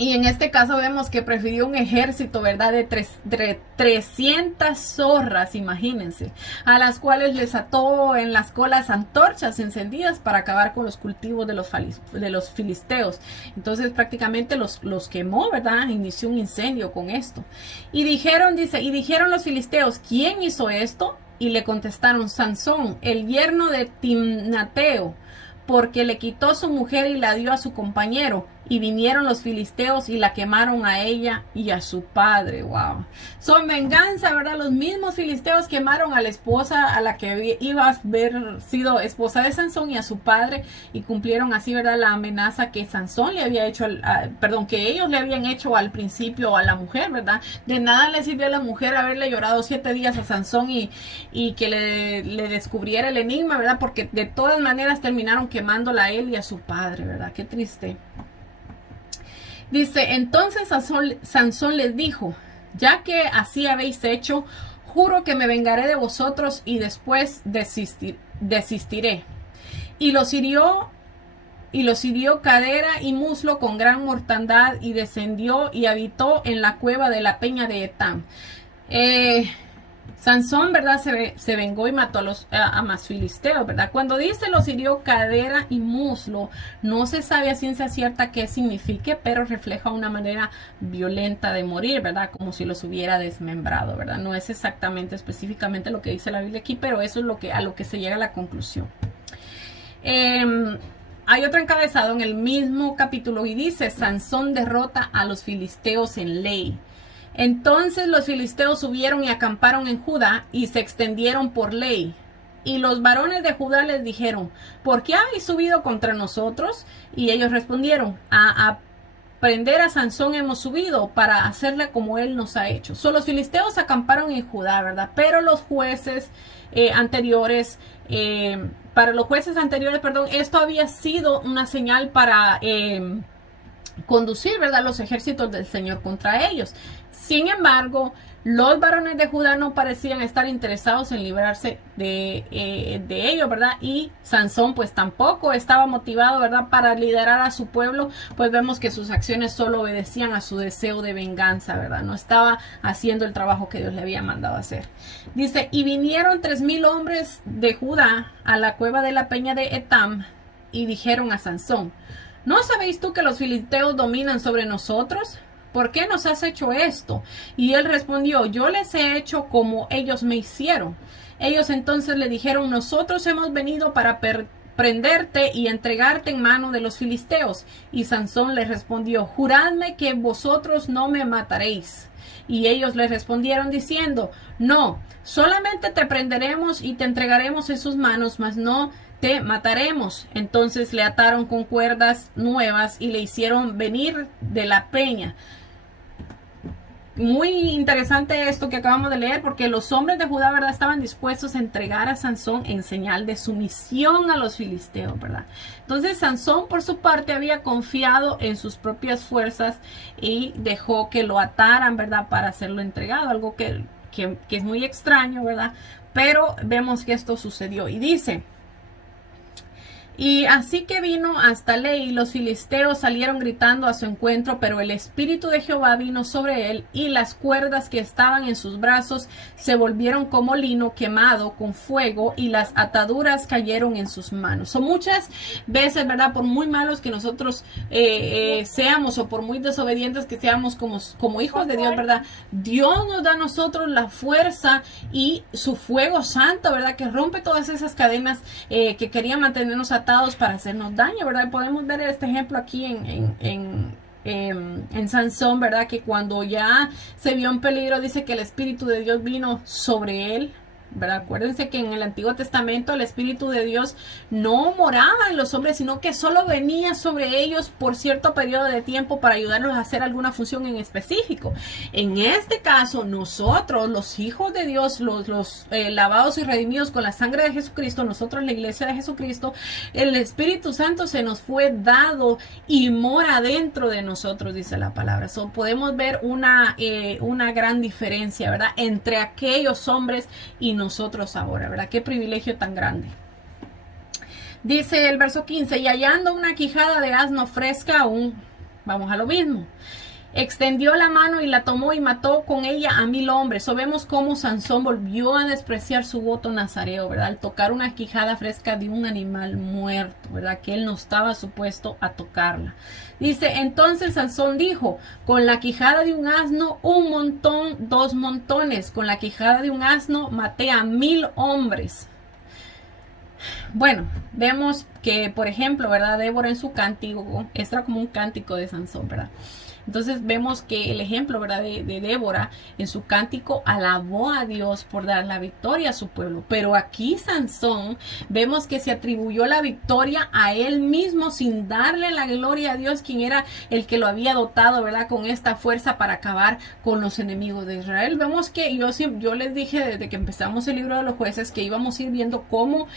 Y en este caso vemos que prefirió un ejército, ¿verdad?, de 300 zorras, imagínense, a las cuales les ató en las colas antorchas encendidas para acabar con los cultivos de los filisteos. Entonces prácticamente los quemó, ¿verdad? Inició un incendio con esto. Y dijeron los filisteos, ¿quién hizo esto? Y le contestaron, Sansón, el yerno de Timnateo, porque le quitó su mujer y la dio a su compañero. Y vinieron los filisteos y la quemaron a ella y a su padre. Wow. Son venganza, ¿verdad? Los mismos filisteos quemaron a la esposa a la que iba a haber sido esposa de Sansón y a su padre, y cumplieron así, ¿verdad?, la amenaza que Sansón le había hecho, que ellos le habían hecho al principio a la mujer, ¿verdad? De nada le sirvió a la mujer haberle llorado 7 días a Sansón y que le descubriera el enigma, ¿verdad? Porque de todas maneras terminaron quemándola a él y a su padre, ¿verdad? Qué triste. Dice, entonces Sansón les dijo, ya que así habéis hecho, juro que me vengaré de vosotros y después desistiré. Y los hirió cadera y muslo con gran mortandad y descendió y habitó en la cueva de la peña de Etam. Sansón, ¿verdad?, se vengó y mató a más filisteos, ¿verdad? Cuando dice los hirió cadera y muslo, no se sabe a ciencia cierta qué signifique, pero refleja una manera violenta de morir, ¿verdad? Como si los hubiera desmembrado, ¿verdad? No es específicamente lo que dice la Biblia aquí, pero eso es a lo que se llega a la conclusión. Hay otro encabezado en el mismo capítulo y dice, Sansón derrota a los filisteos en Ley. Entonces los filisteos subieron y acamparon en Judá y se extendieron por Ley. Y los varones de Judá les dijeron, ¿por qué habéis subido contra nosotros? Y ellos respondieron, a prender a Sansón hemos subido para hacerle como él nos ha hecho. Los filisteos acamparon en Judá, ¿verdad? Pero los jueces anteriores, perdón, esto había sido una señal para conducir, ¿verdad?, los ejércitos del Señor contra ellos. Sin embargo, los varones de Judá no parecían estar interesados en librarse de ellos, ¿verdad? Y Sansón pues tampoco estaba motivado, ¿verdad?, para liderar a su pueblo. Pues vemos que sus acciones solo obedecían a su deseo de venganza, ¿verdad? No estaba haciendo el trabajo que Dios le había mandado hacer. Dice, y vinieron 3,000 hombres de Judá a la cueva de la peña de Etam y dijeron a Sansón, ¿no sabéis tú que los filisteos dominan sobre nosotros? ¿Por qué nos has hecho esto? Y él respondió, yo les he hecho como ellos me hicieron. Ellos entonces le dijeron, nosotros hemos venido para prenderte y entregarte en mano de los filisteos. Y Sansón les respondió, juradme que vosotros no me mataréis. Y ellos le respondieron diciendo, no, solamente te prenderemos y te entregaremos en sus manos, mas no te mataremos. Entonces le ataron con cuerdas nuevas y le hicieron venir de la peña. Muy interesante esto que acabamos de leer, porque los hombres de Judá, ¿verdad?, estaban dispuestos a entregar a Sansón en señal de sumisión a los filisteos, ¿verdad? Entonces Sansón, por su parte, había confiado en sus propias fuerzas y dejó que lo ataran, ¿verdad?, para hacerlo entregado, algo que es muy extraño, ¿verdad? Pero vemos que esto sucedió y dice, y así que vino hasta Lei, y los filisteos salieron gritando a su encuentro, pero el Espíritu de Jehová vino sobre él, y las cuerdas que estaban en sus brazos se volvieron como lino quemado con fuego, y las ataduras cayeron en sus manos. Son muchas veces, ¿verdad?, por muy malos que nosotros seamos, o por muy desobedientes que seamos como hijos de Dios, ¿verdad?, Dios nos da a nosotros la fuerza y su fuego santo, ¿verdad?, que rompe todas esas cadenas que querían mantenernos atados para hacernos daño, ¿verdad? Podemos ver este ejemplo aquí en Sansón, ¿verdad? Que cuando ya se vio en peligro, dice que el Espíritu de Dios vino sobre él, ¿verdad? Acuérdense que en el Antiguo Testamento el Espíritu de Dios no moraba en los hombres, sino que solo venía sobre ellos por cierto periodo de tiempo para ayudarlos a hacer alguna función en específico. En este caso, nosotros, los hijos de Dios, los lavados y redimidos con la sangre de Jesucristo, nosotros, la iglesia de Jesucristo, el Espíritu Santo se nos fue dado y mora dentro de nosotros, dice la palabra. Podemos ver una gran diferencia, ¿verdad?, entre aquellos hombres y nosotros ahora, ¿verdad? Qué privilegio tan grande. Dice el verso 15, y hallando una quijada de asno fresca aún, vamos a lo mismo, extendió la mano y la tomó y mató con ella a 1,000 hombres. O vemos cómo Sansón volvió a despreciar su voto nazareo, ¿verdad? Al tocar una quijada fresca de un animal muerto, ¿verdad? Que él no estaba supuesto a tocarla. Dice, entonces Sansón dijo, con la quijada de un asno, 1 montón, 2 montones. Con la quijada de un asno maté a 1,000 hombres. Bueno, vemos que, por ejemplo, ¿verdad?, Débora en su cántico, esto era como un cántico de Sansón, ¿verdad? Entonces vemos que el ejemplo, ¿verdad?, de Débora en su cántico alabó a Dios por dar la victoria a su pueblo. Pero aquí Sansón vemos que se atribuyó la victoria a él mismo sin darle la gloria a Dios, quien era el que lo había dotado, ¿verdad?, con esta fuerza para acabar con los enemigos de Israel. Vemos que yo les dije desde que empezamos el libro de los jueces que íbamos a ir viendo cómo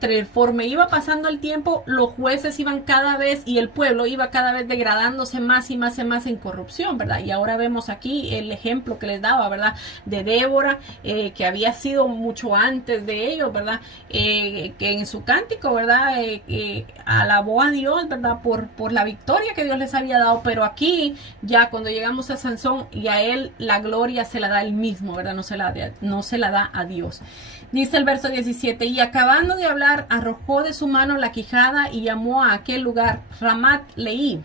conforme iba pasando el tiempo, los jueces iban cada vez y el pueblo iba cada vez degradándose más y más en corrupción, ¿verdad? Y ahora vemos aquí el ejemplo que les daba, ¿verdad?, de Débora, que había sido mucho antes de ellos, ¿verdad?, que en su cántico, ¿verdad?, alabó a Dios, ¿verdad?, por la victoria que Dios les había dado. Pero aquí, ya cuando llegamos a Sansón, y a él la gloria se la da él mismo, ¿verdad?, no se la da a Dios. Dice el verso 17, y acabando de hablar, arrojó de su mano la quijada y llamó a aquel lugar Ramat Leí.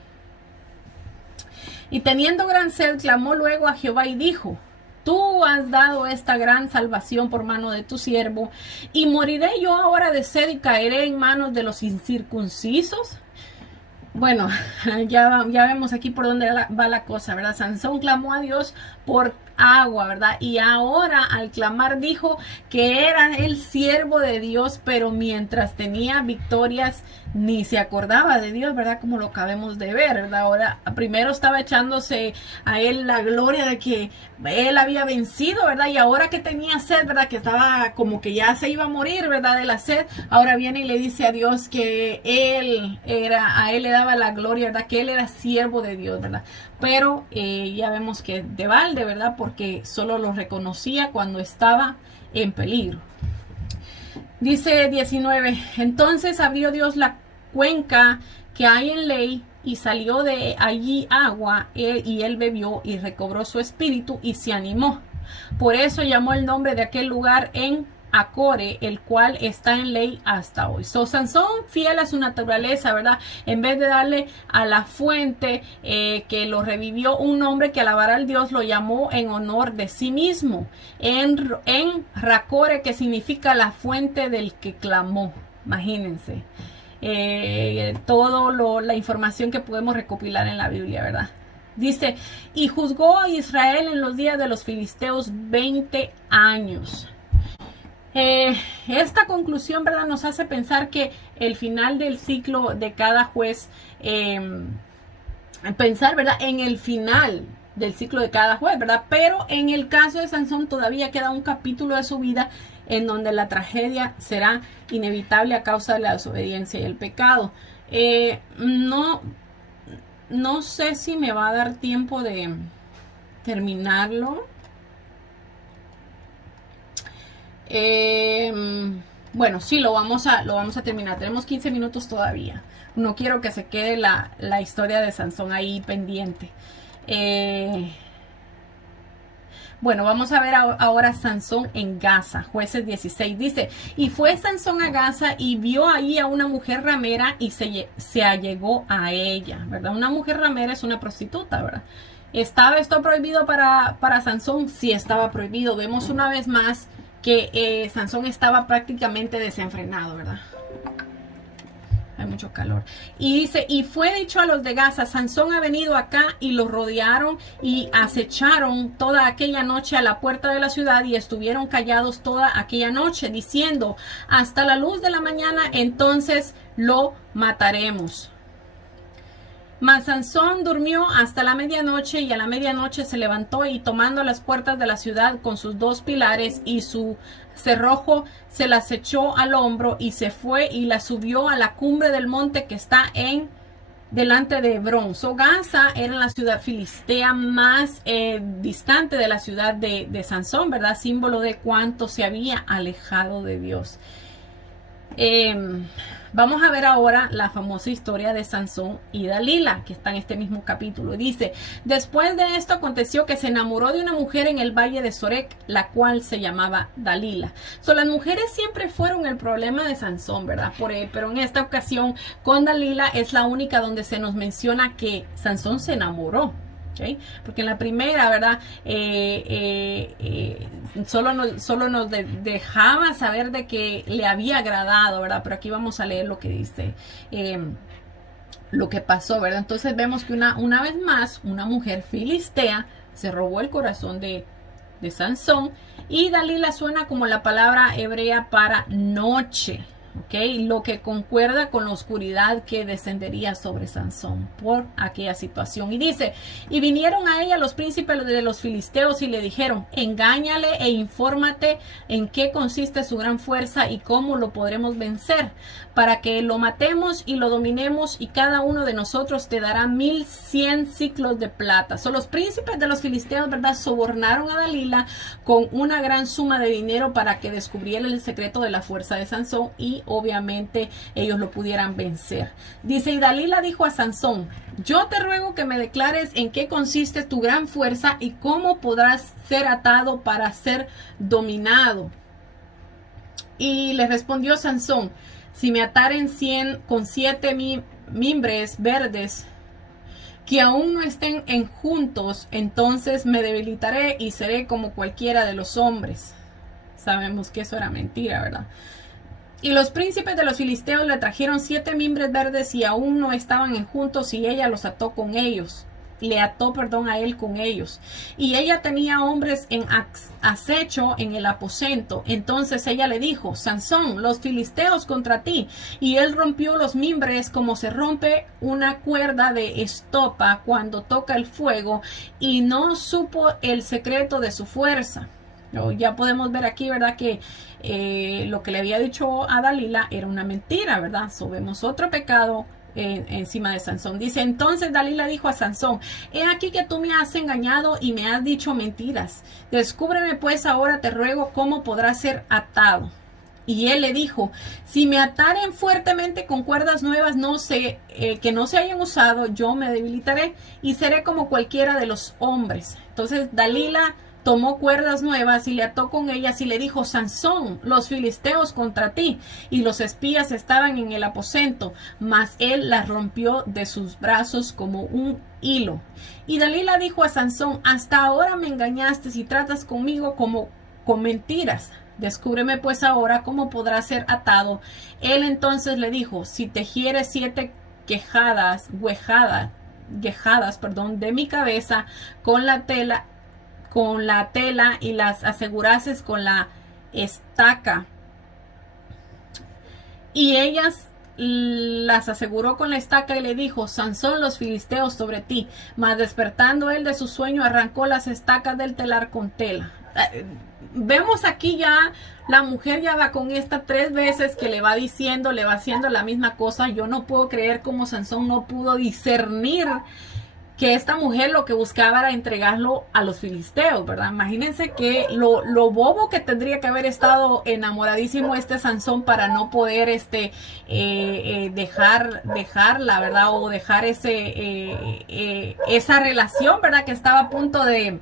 Y teniendo gran sed, clamó luego a Jehová y dijo, tú has dado esta gran salvación por mano de tu siervo, y moriré yo ahora de sed y caeré en manos de los incircuncisos. Bueno, ya vemos aquí por dónde va la cosa, ¿verdad? Sansón clamó a Dior por agua, ¿verdad? Y ahora al clamar dijo que era el siervo de Dios, pero mientras tenía victorias ni se acordaba de Dios, ¿verdad? Como lo acabamos de ver, ¿verdad? Ahora primero estaba echándose a él la gloria de que él había vencido, ¿verdad? Y ahora que tenía sed, ¿verdad? Que estaba como que ya se iba a morir, ¿verdad? De la sed, ahora viene y le dice a Dios que a él le daba la gloria, ¿verdad? Que él era siervo de Dios, ¿verdad? Pero ya vemos que de balde, ¿verdad? Porque solo lo reconocía cuando estaba en peligro. Dice 19, entonces abrió Dios la cuenca que hay en Ley y salió de allí agua y él bebió y recobró su espíritu y se animó. Por eso llamó el nombre de aquel lugar en Acore, el cual está en Ley hasta hoy. Sansón, fiel a su naturaleza, ¿verdad? En vez de darle a la fuente que lo revivió un nombre que alabará al Dios, lo llamó en honor de sí mismo. En Racore, que significa la fuente del que clamó. Imagínense. La información que podemos recopilar en la Biblia, ¿verdad? Dice, y juzgó a Israel en los días de los filisteos 20 años. Esta conclusión, ¿verdad?, nos hace pensar que el final del ciclo de cada juez, pensar, ¿verdad?, en el final del ciclo de cada juez, ¿verdad? Pero en el caso de Sansón todavía queda un capítulo de su vida en donde la tragedia será inevitable a causa de la desobediencia y el pecado. No sé si me va a dar tiempo de terminarlo. Bueno, sí, lo vamos a terminar. Tenemos 15 minutos todavía. No quiero que se quede la historia de Sansón ahí pendiente. Bueno, vamos a ver ahora Sansón en Gaza. Jueces 16 dice, y fue Sansón a Gaza y vio ahí a una mujer ramera y se allegó a ella, ¿verdad? Una mujer ramera es una prostituta, ¿verdad? ¿Estaba esto prohibido para Sansón? Sí, estaba prohibido. Vemos una vez más que Sansón estaba prácticamente desenfrenado, ¿verdad? Hay mucho calor. Y dice, y fue dicho a los de Gaza, Sansón ha venido acá, y los rodearon y acecharon toda aquella noche a la puerta de la ciudad y estuvieron callados toda aquella noche, diciendo, hasta la luz de la mañana, entonces lo mataremos. Mas Sansón durmió hasta la medianoche, y a la medianoche se levantó y tomando las puertas de la ciudad con sus 2 pilares y su cerrojo, se las echó al hombro y se fue y la subió a la cumbre del monte que está delante de Hebrón. Gaza era la ciudad filistea más distante de la ciudad de Sansón, ¿verdad? Símbolo de cuánto se había alejado de Dios. Vamos a ver ahora la famosa historia de Sansón y Dalila, que está en este mismo capítulo. Dice, después de esto aconteció que se enamoró de una mujer en el valle de Sorek, la cual se llamaba Dalila. Las mujeres siempre fueron el problema de Sansón, ¿verdad? Pero en esta ocasión con Dalila es la única donde se nos menciona que Sansón se enamoró. ¿Okay? Porque en la primera, ¿verdad? Solo nos dejaba saber de que le había agradado, ¿verdad? Pero aquí vamos a leer lo que dice, lo que pasó, ¿verdad? Entonces vemos que una vez más, una mujer filistea se robó el corazón de Sansón, y Dalila suena como la palabra hebrea para noche. Okay, lo que concuerda con la oscuridad que descendería sobre Sansón por aquella situación. Y dice, y vinieron a ella los príncipes de los filisteos y le dijeron, engáñale e infórmate en qué consiste su gran fuerza y cómo lo podremos vencer, para que lo matemos y lo dominemos, y cada uno de nosotros te dará 1100 ciclos de plata. Los príncipes de los filisteos, ¿verdad?, sobornaron a Dalila con una gran suma de dinero para que descubriera el secreto de la fuerza de Sansón y obviamente ellos lo pudieran vencer. Dice, y Dalila dijo a Sansón, yo te ruego que me declares en qué consiste tu gran fuerza y cómo podrás ser atado para ser dominado. Y le respondió Sansón, si me ataren 100 con 7 mimbres verdes que aún no estén juntos, entonces me debilitaré y seré como cualquiera de los hombres. Sabemos que eso era mentira, ¿verdad? Y los príncipes de los filisteos le trajeron 7 mimbres verdes y aún no estaban juntos, y ella los ató con ellos. perdón, a él con ellos. Y ella tenía hombres en acecho en el aposento. Entonces ella le dijo: Sansón, los filisteos contra ti. Y él rompió los mimbres como se rompe una cuerda de estopa cuando toca el fuego, y no supo el secreto de su fuerza. Ya podemos ver aquí, ¿verdad?, que lo que le había dicho a Dalila era una mentira, ¿verdad? Vemos otro pecado encima de Sansón. Dice: entonces Dalila dijo a Sansón: he aquí que tú me has engañado y me has dicho mentiras. Descúbreme pues ahora, te ruego, cómo podrá ser atado. Y él le dijo: si me ataren fuertemente con cuerdas nuevas, que no se hayan usado, yo me debilitaré y seré como cualquiera de los hombres. Entonces Dalila tomó cuerdas nuevas y le ató con ellas y le dijo: Sansón, los filisteos contra ti. Y los espías estaban en el aposento, mas él las rompió de sus brazos como un hilo. Y Dalila dijo a Sansón: hasta ahora me engañaste y tratas conmigo como con mentiras. Descúbreme pues ahora cómo podrá ser atado. Él entonces le dijo: si tejieres 7 quejadas de mi cabeza con la tela y las asegurases con la estaca. Y ellas las aseguró con la estaca y le dijo: Sansón, los filisteos sobre ti. Mas despertando él de su sueño, arrancó las estacas del telar con tela. Vemos aquí ya la mujer ya va con esta 3 veces que le va diciendo, le va haciendo la misma cosa. Yo no puedo creer cómo Sansón no pudo discernir que esta mujer lo que buscaba era entregarlo a los filisteos, ¿verdad? Imagínense que lo bobo que tendría que haber estado enamoradísimo Sansón para no poder dejarla, ¿verdad? O dejar esa relación, ¿verdad? Que estaba a punto de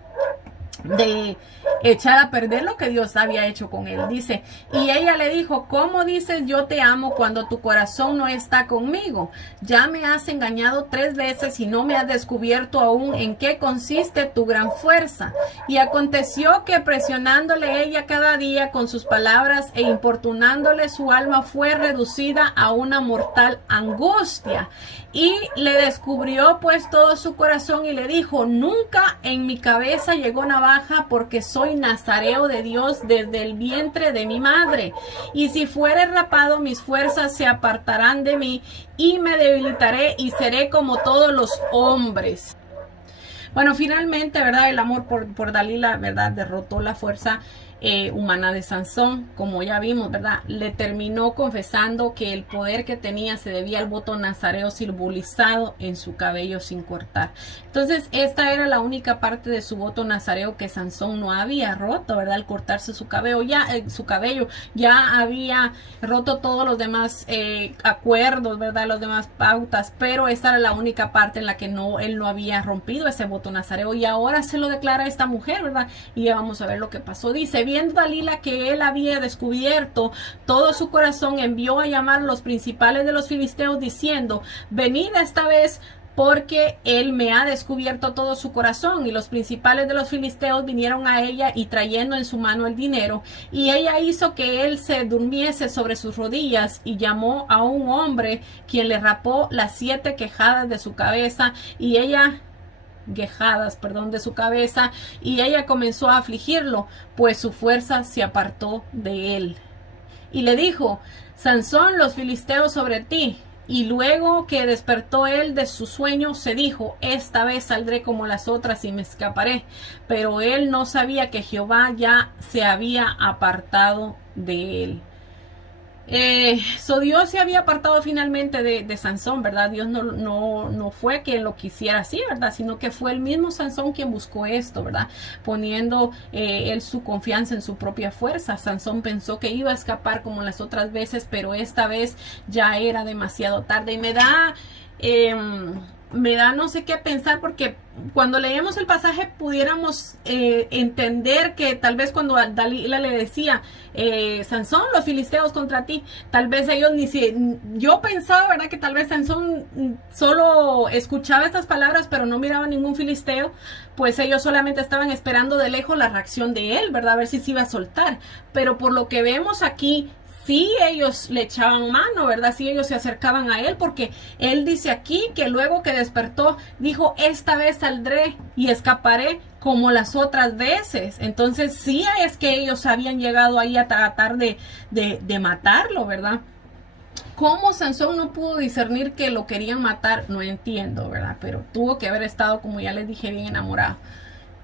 echar a perder lo que Dios había hecho con él. Dice: y ella le dijo: ¿cómo dices yo te amo cuando tu corazón no está conmigo? Ya me has engañado 3 veces y no me has descubierto aún en qué consiste tu gran fuerza. Y aconteció que presionándole ella cada día con sus palabras e importunándole, su alma fue reducida a una mortal angustia. Y le descubrió pues todo su corazón y le dijo: nunca en mi cabeza llegó navaja, porque soy nazareo de Dios desde el vientre de mi madre. Y si fuere rapado, mis fuerzas se apartarán de mí y me debilitaré y seré como todos los hombres. Bueno, finalmente, ¿verdad?, el amor por Dalila, ¿verdad?, derrotó la fuerza humana de Sansón. Como ya vimos, ¿verdad?, le terminó confesando que el poder que tenía se debía al voto nazareo simbolizado en su cabello sin cortar. Entonces esta era la única parte de su voto nazareo que Sansón no había roto, ¿verdad? Al cortarse su cabello ya había roto todos los demás acuerdos, ¿verdad?, los demás pautas, pero esta era la única parte en la que él no había rompido ese voto nazareo, y ahora se lo declara a esta mujer, ¿verdad? Y ya vamos a ver lo que pasó. Dice: viendo Dalila que él había descubierto todo su corazón, envió a llamar a los principales de los filisteos diciendo: venid esta vez, porque él me ha descubierto todo su corazón. Y los principales de los filisteos vinieron a ella, y trayendo en su mano el dinero, y ella hizo que él se durmiese sobre sus rodillas, y llamó a un hombre, quien le rapó las 7 quejadas de su cabeza, y ella de su cabeza, y ella comenzó a afligirlo, pues su fuerza se apartó de él. Y le dijo: Sansón, los filisteos sobre ti. Y luego que despertó él de su sueño, se dijo: esta vez saldré como las otras y me escaparé. Pero él no sabía que Jehová ya se había apartado de él. Dios se había apartado finalmente de Sansón, ¿verdad? Dios no fue quien lo quisiera así, ¿verdad? Sino que fue el mismo Sansón quien buscó esto, ¿verdad? Poniendo él su confianza en su propia fuerza. Sansón pensó que iba a escapar como las otras veces, pero esta vez ya era demasiado tarde. Y me da no sé qué pensar, porque cuando leemos el pasaje pudiéramos entender que tal vez cuando Dalila le decía: Sansón, los filisteos contra ti, tal vez ellos yo pensaba, ¿verdad?, que tal vez Sansón solo escuchaba estas palabras pero no miraba ningún filisteo, pues ellos solamente estaban esperando de lejos la reacción de él, ¿verdad?, a ver si se iba a soltar. Pero por lo que vemos aquí, sí ellos le echaban mano, ¿verdad? Sí ellos se acercaban a él, porque él dice aquí que luego que despertó, dijo, esta vez saldré y escaparé como las otras veces. Entonces sí es que ellos habían llegado ahí a tratar de matarlo, ¿verdad? ¿Cómo Sansón no pudo discernir que lo querían matar? No entiendo, ¿verdad? Pero tuvo que haber estado, como ya les dije, bien enamorado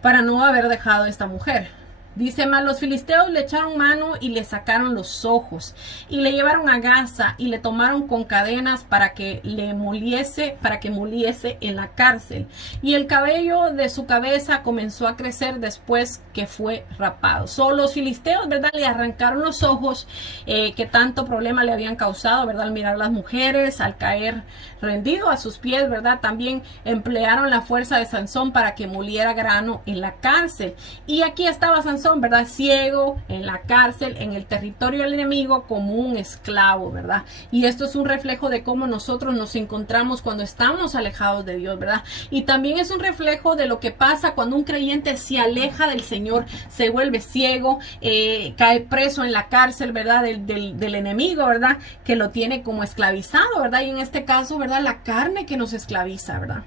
para no haber dejado a esta mujer. Dice, mas los filisteos le echaron mano y le sacaron los ojos y le llevaron a Gaza y le tomaron con cadenas para que moliese en la cárcel. Y el cabello de su cabeza comenzó a crecer después que fue rapado. Solo los filisteos, ¿verdad? Le arrancaron los ojos que tanto problema le habían causado, ¿verdad? Al mirar a las mujeres, al caer rendido a sus pies, ¿verdad? También emplearon la fuerza de Sansón para que moliera grano en la cárcel. Y aquí estaba Sansón, ¿verdad? Ciego, en la cárcel, en el territorio del enemigo, como un esclavo, ¿verdad? Y esto es un reflejo de cómo nosotros nos encontramos cuando estamos alejados de Dios, ¿verdad? Y también es un reflejo de lo que pasa cuando un creyente se aleja del Señor, se vuelve ciego, cae preso en la cárcel, ¿verdad? Del enemigo, ¿verdad? Que lo tiene como esclavizado, ¿verdad? Y en este caso, ¿verdad? La carne que nos esclaviza, ¿verdad?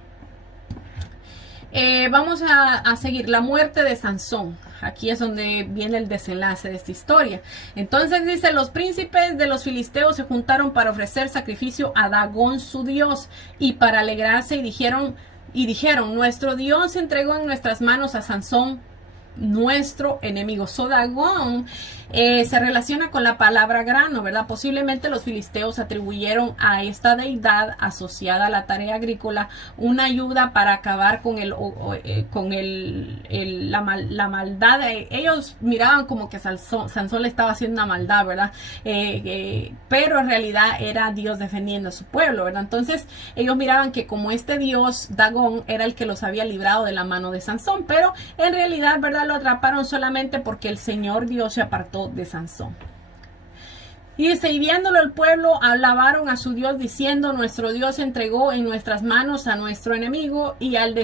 Vamos a seguir la muerte de Sansón. Aquí es donde viene el desenlace de esta historia. Entonces dice, los príncipes de los filisteos se juntaron para ofrecer sacrificio a Dagón su dios y para alegrarse y dijeron, nuestro Dios entregó en nuestras manos a Sansón, nuestro enemigo. Dagón se relaciona con la palabra grano, ¿verdad? Posiblemente los filisteos atribuyeron a esta deidad asociada a la tarea agrícola una ayuda para acabar con la maldad. Ellos miraban como que Sansón le estaba haciendo una maldad, ¿verdad? Pero en realidad era Dios defendiendo a su pueblo, ¿verdad? Entonces ellos miraban que como este Dios, Dagón, era el que los había librado de la mano de Sansón, pero en realidad, ¿verdad? Lo atraparon solamente porque el Señor Dios se apartó de Sansón. Y dice, y viéndolo el pueblo, alabaron a su Dios diciendo, nuestro Dios entregó en nuestras manos a nuestro enemigo y al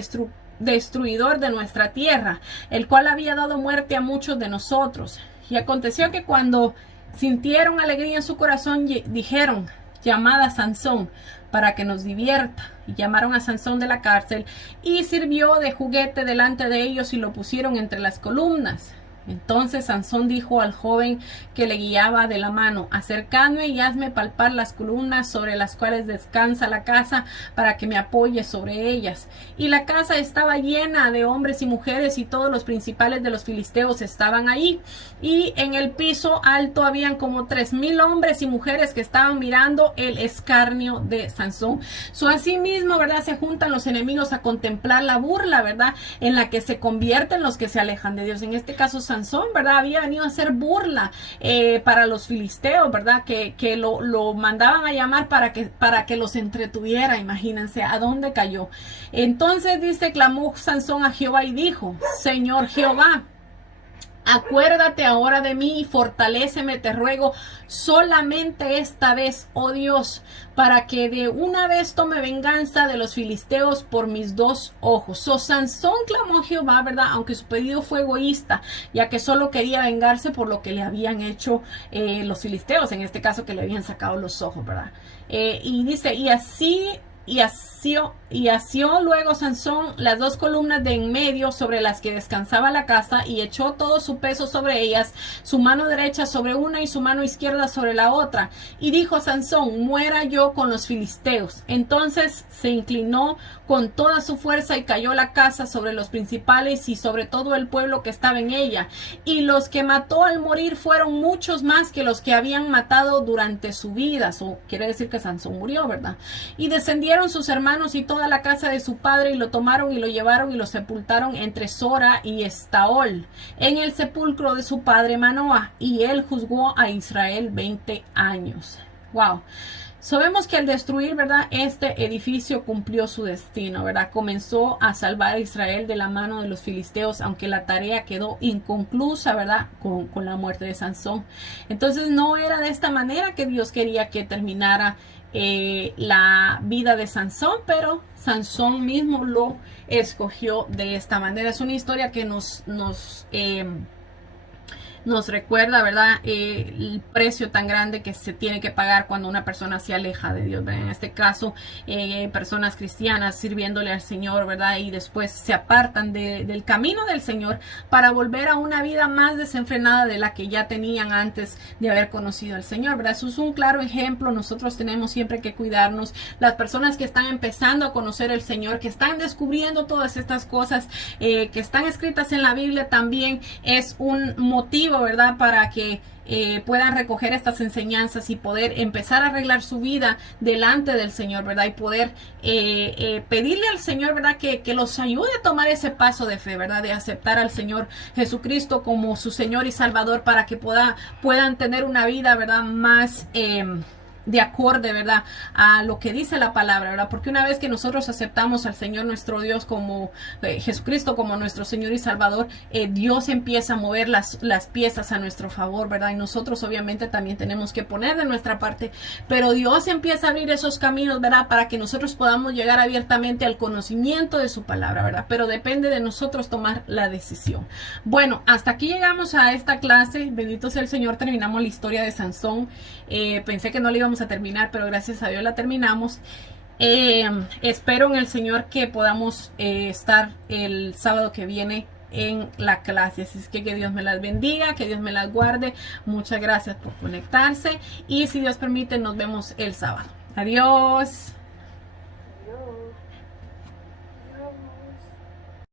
destruidor de nuestra tierra, el cual había dado muerte a muchos de nosotros. Y aconteció que cuando sintieron alegría en su corazón, dijeron, llamad a Sansón para que nos divierta. Y llamaron a Sansón de la cárcel y sirvió de juguete delante de ellos y lo pusieron entre las columnas. Entonces Sansón dijo al joven que le guiaba de la mano, acercadme y hazme palpar las columnas sobre las cuales descansa la casa para que me apoye sobre ellas. Y la casa estaba llena de hombres y mujeres y todos los principales de los filisteos estaban ahí. Y en el piso alto habían como 3,000 hombres y mujeres que estaban mirando el escarnio de Sansón. Así mismo, ¿verdad? Se juntan los enemigos a contemplar la burla, ¿verdad? En la que se convierten los que se alejan de Dios. En este caso Sansón, ¿verdad? Había venido a hacer burla para los filisteos, ¿verdad? Que lo mandaban a llamar para que los entretuviera. Imagínense a dónde cayó. Entonces dice, clamó Sansón a Jehová y dijo, Señor Jehová, acuérdate ahora de mí y fortaléceme, te ruego, solamente esta vez, oh Dios, para que de una vez tome venganza de los filisteos por mis 2 ojos. Sansón clamó a Jehová, ¿verdad? Aunque su pedido fue egoísta, ya que solo quería vengarse por lo que le habían hecho los filisteos, en este caso que le habían sacado los ojos, ¿verdad? Y dice, y asió luego Sansón las 2 columnas de en medio sobre las que descansaba la casa y echó todo su peso sobre ellas, su mano derecha sobre una y su mano izquierda sobre la otra. Y dijo Sansón, muera yo con los filisteos. Entonces se inclinó con toda su fuerza y cayó la casa sobre los principales y sobre todo el pueblo que estaba en ella. Y los que mató al morir fueron muchos más que los que habían matado durante su vida. Quiere decir que Sansón murió, ¿verdad? Y descendieron sus hermanos y toda la casa de su padre y lo tomaron y lo llevaron y lo sepultaron entre Sora y Estaol en el sepulcro de su padre Manoah, y él juzgó a Israel 20 años. Wow. Sabemos que al destruir, ¿verdad?, este edificio cumplió su destino, ¿verdad? Comenzó a salvar a Israel de la mano de los filisteos, aunque la tarea quedó inconclusa, ¿verdad?, con la muerte de Sansón. Entonces no era de esta manera que Dios quería que terminara la vida de Sansón, pero Sansón mismo lo escogió de esta manera. Es una historia que nos nos recuerda, ¿verdad? El precio tan grande que se tiene que pagar cuando una persona se aleja de Dios, ¿verdad? En este caso, personas cristianas sirviéndole al Señor, ¿verdad? Y después se apartan del camino del Señor para volver a una vida más desenfrenada de la que ya tenían antes de haber conocido al Señor, ¿verdad? Eso es un claro ejemplo. Nosotros tenemos siempre que cuidarnos. Las personas que están empezando a conocer al Señor, que están descubriendo todas estas cosas que están escritas en la Biblia, también es un motivo, ¿verdad? Para que puedan recoger estas enseñanzas y poder empezar a arreglar su vida delante del Señor, ¿verdad? Y poder pedirle al Señor, ¿verdad? Que los ayude a tomar ese paso de fe, ¿verdad? De aceptar al Señor Jesucristo como su Señor y Salvador, para que puedan tener una vida, ¿verdad? Más de acorde, ¿verdad? A lo que dice la palabra, ¿verdad? Porque una vez que nosotros aceptamos al Señor nuestro Dios como Jesucristo como nuestro Señor y Salvador, Dios empieza a mover las piezas a nuestro favor, ¿verdad? Y nosotros obviamente también tenemos que poner de nuestra parte, pero Dios empieza a abrir esos caminos, ¿verdad? Para que nosotros podamos llegar abiertamente al conocimiento de su palabra, ¿verdad? Pero depende de nosotros tomar la decisión. Bueno, hasta aquí llegamos a esta clase. Bendito sea el Señor, terminamos la historia de Sansón. Pensé que no la íbamos a terminar, pero gracias a Dios la terminamos. Espero en el Señor que podamos estar el sábado que viene en la clase. Así es que Dios me las bendiga, que Dios me las guarde. Muchas gracias por conectarse y si Dios permite nos vemos el sábado. Adiós.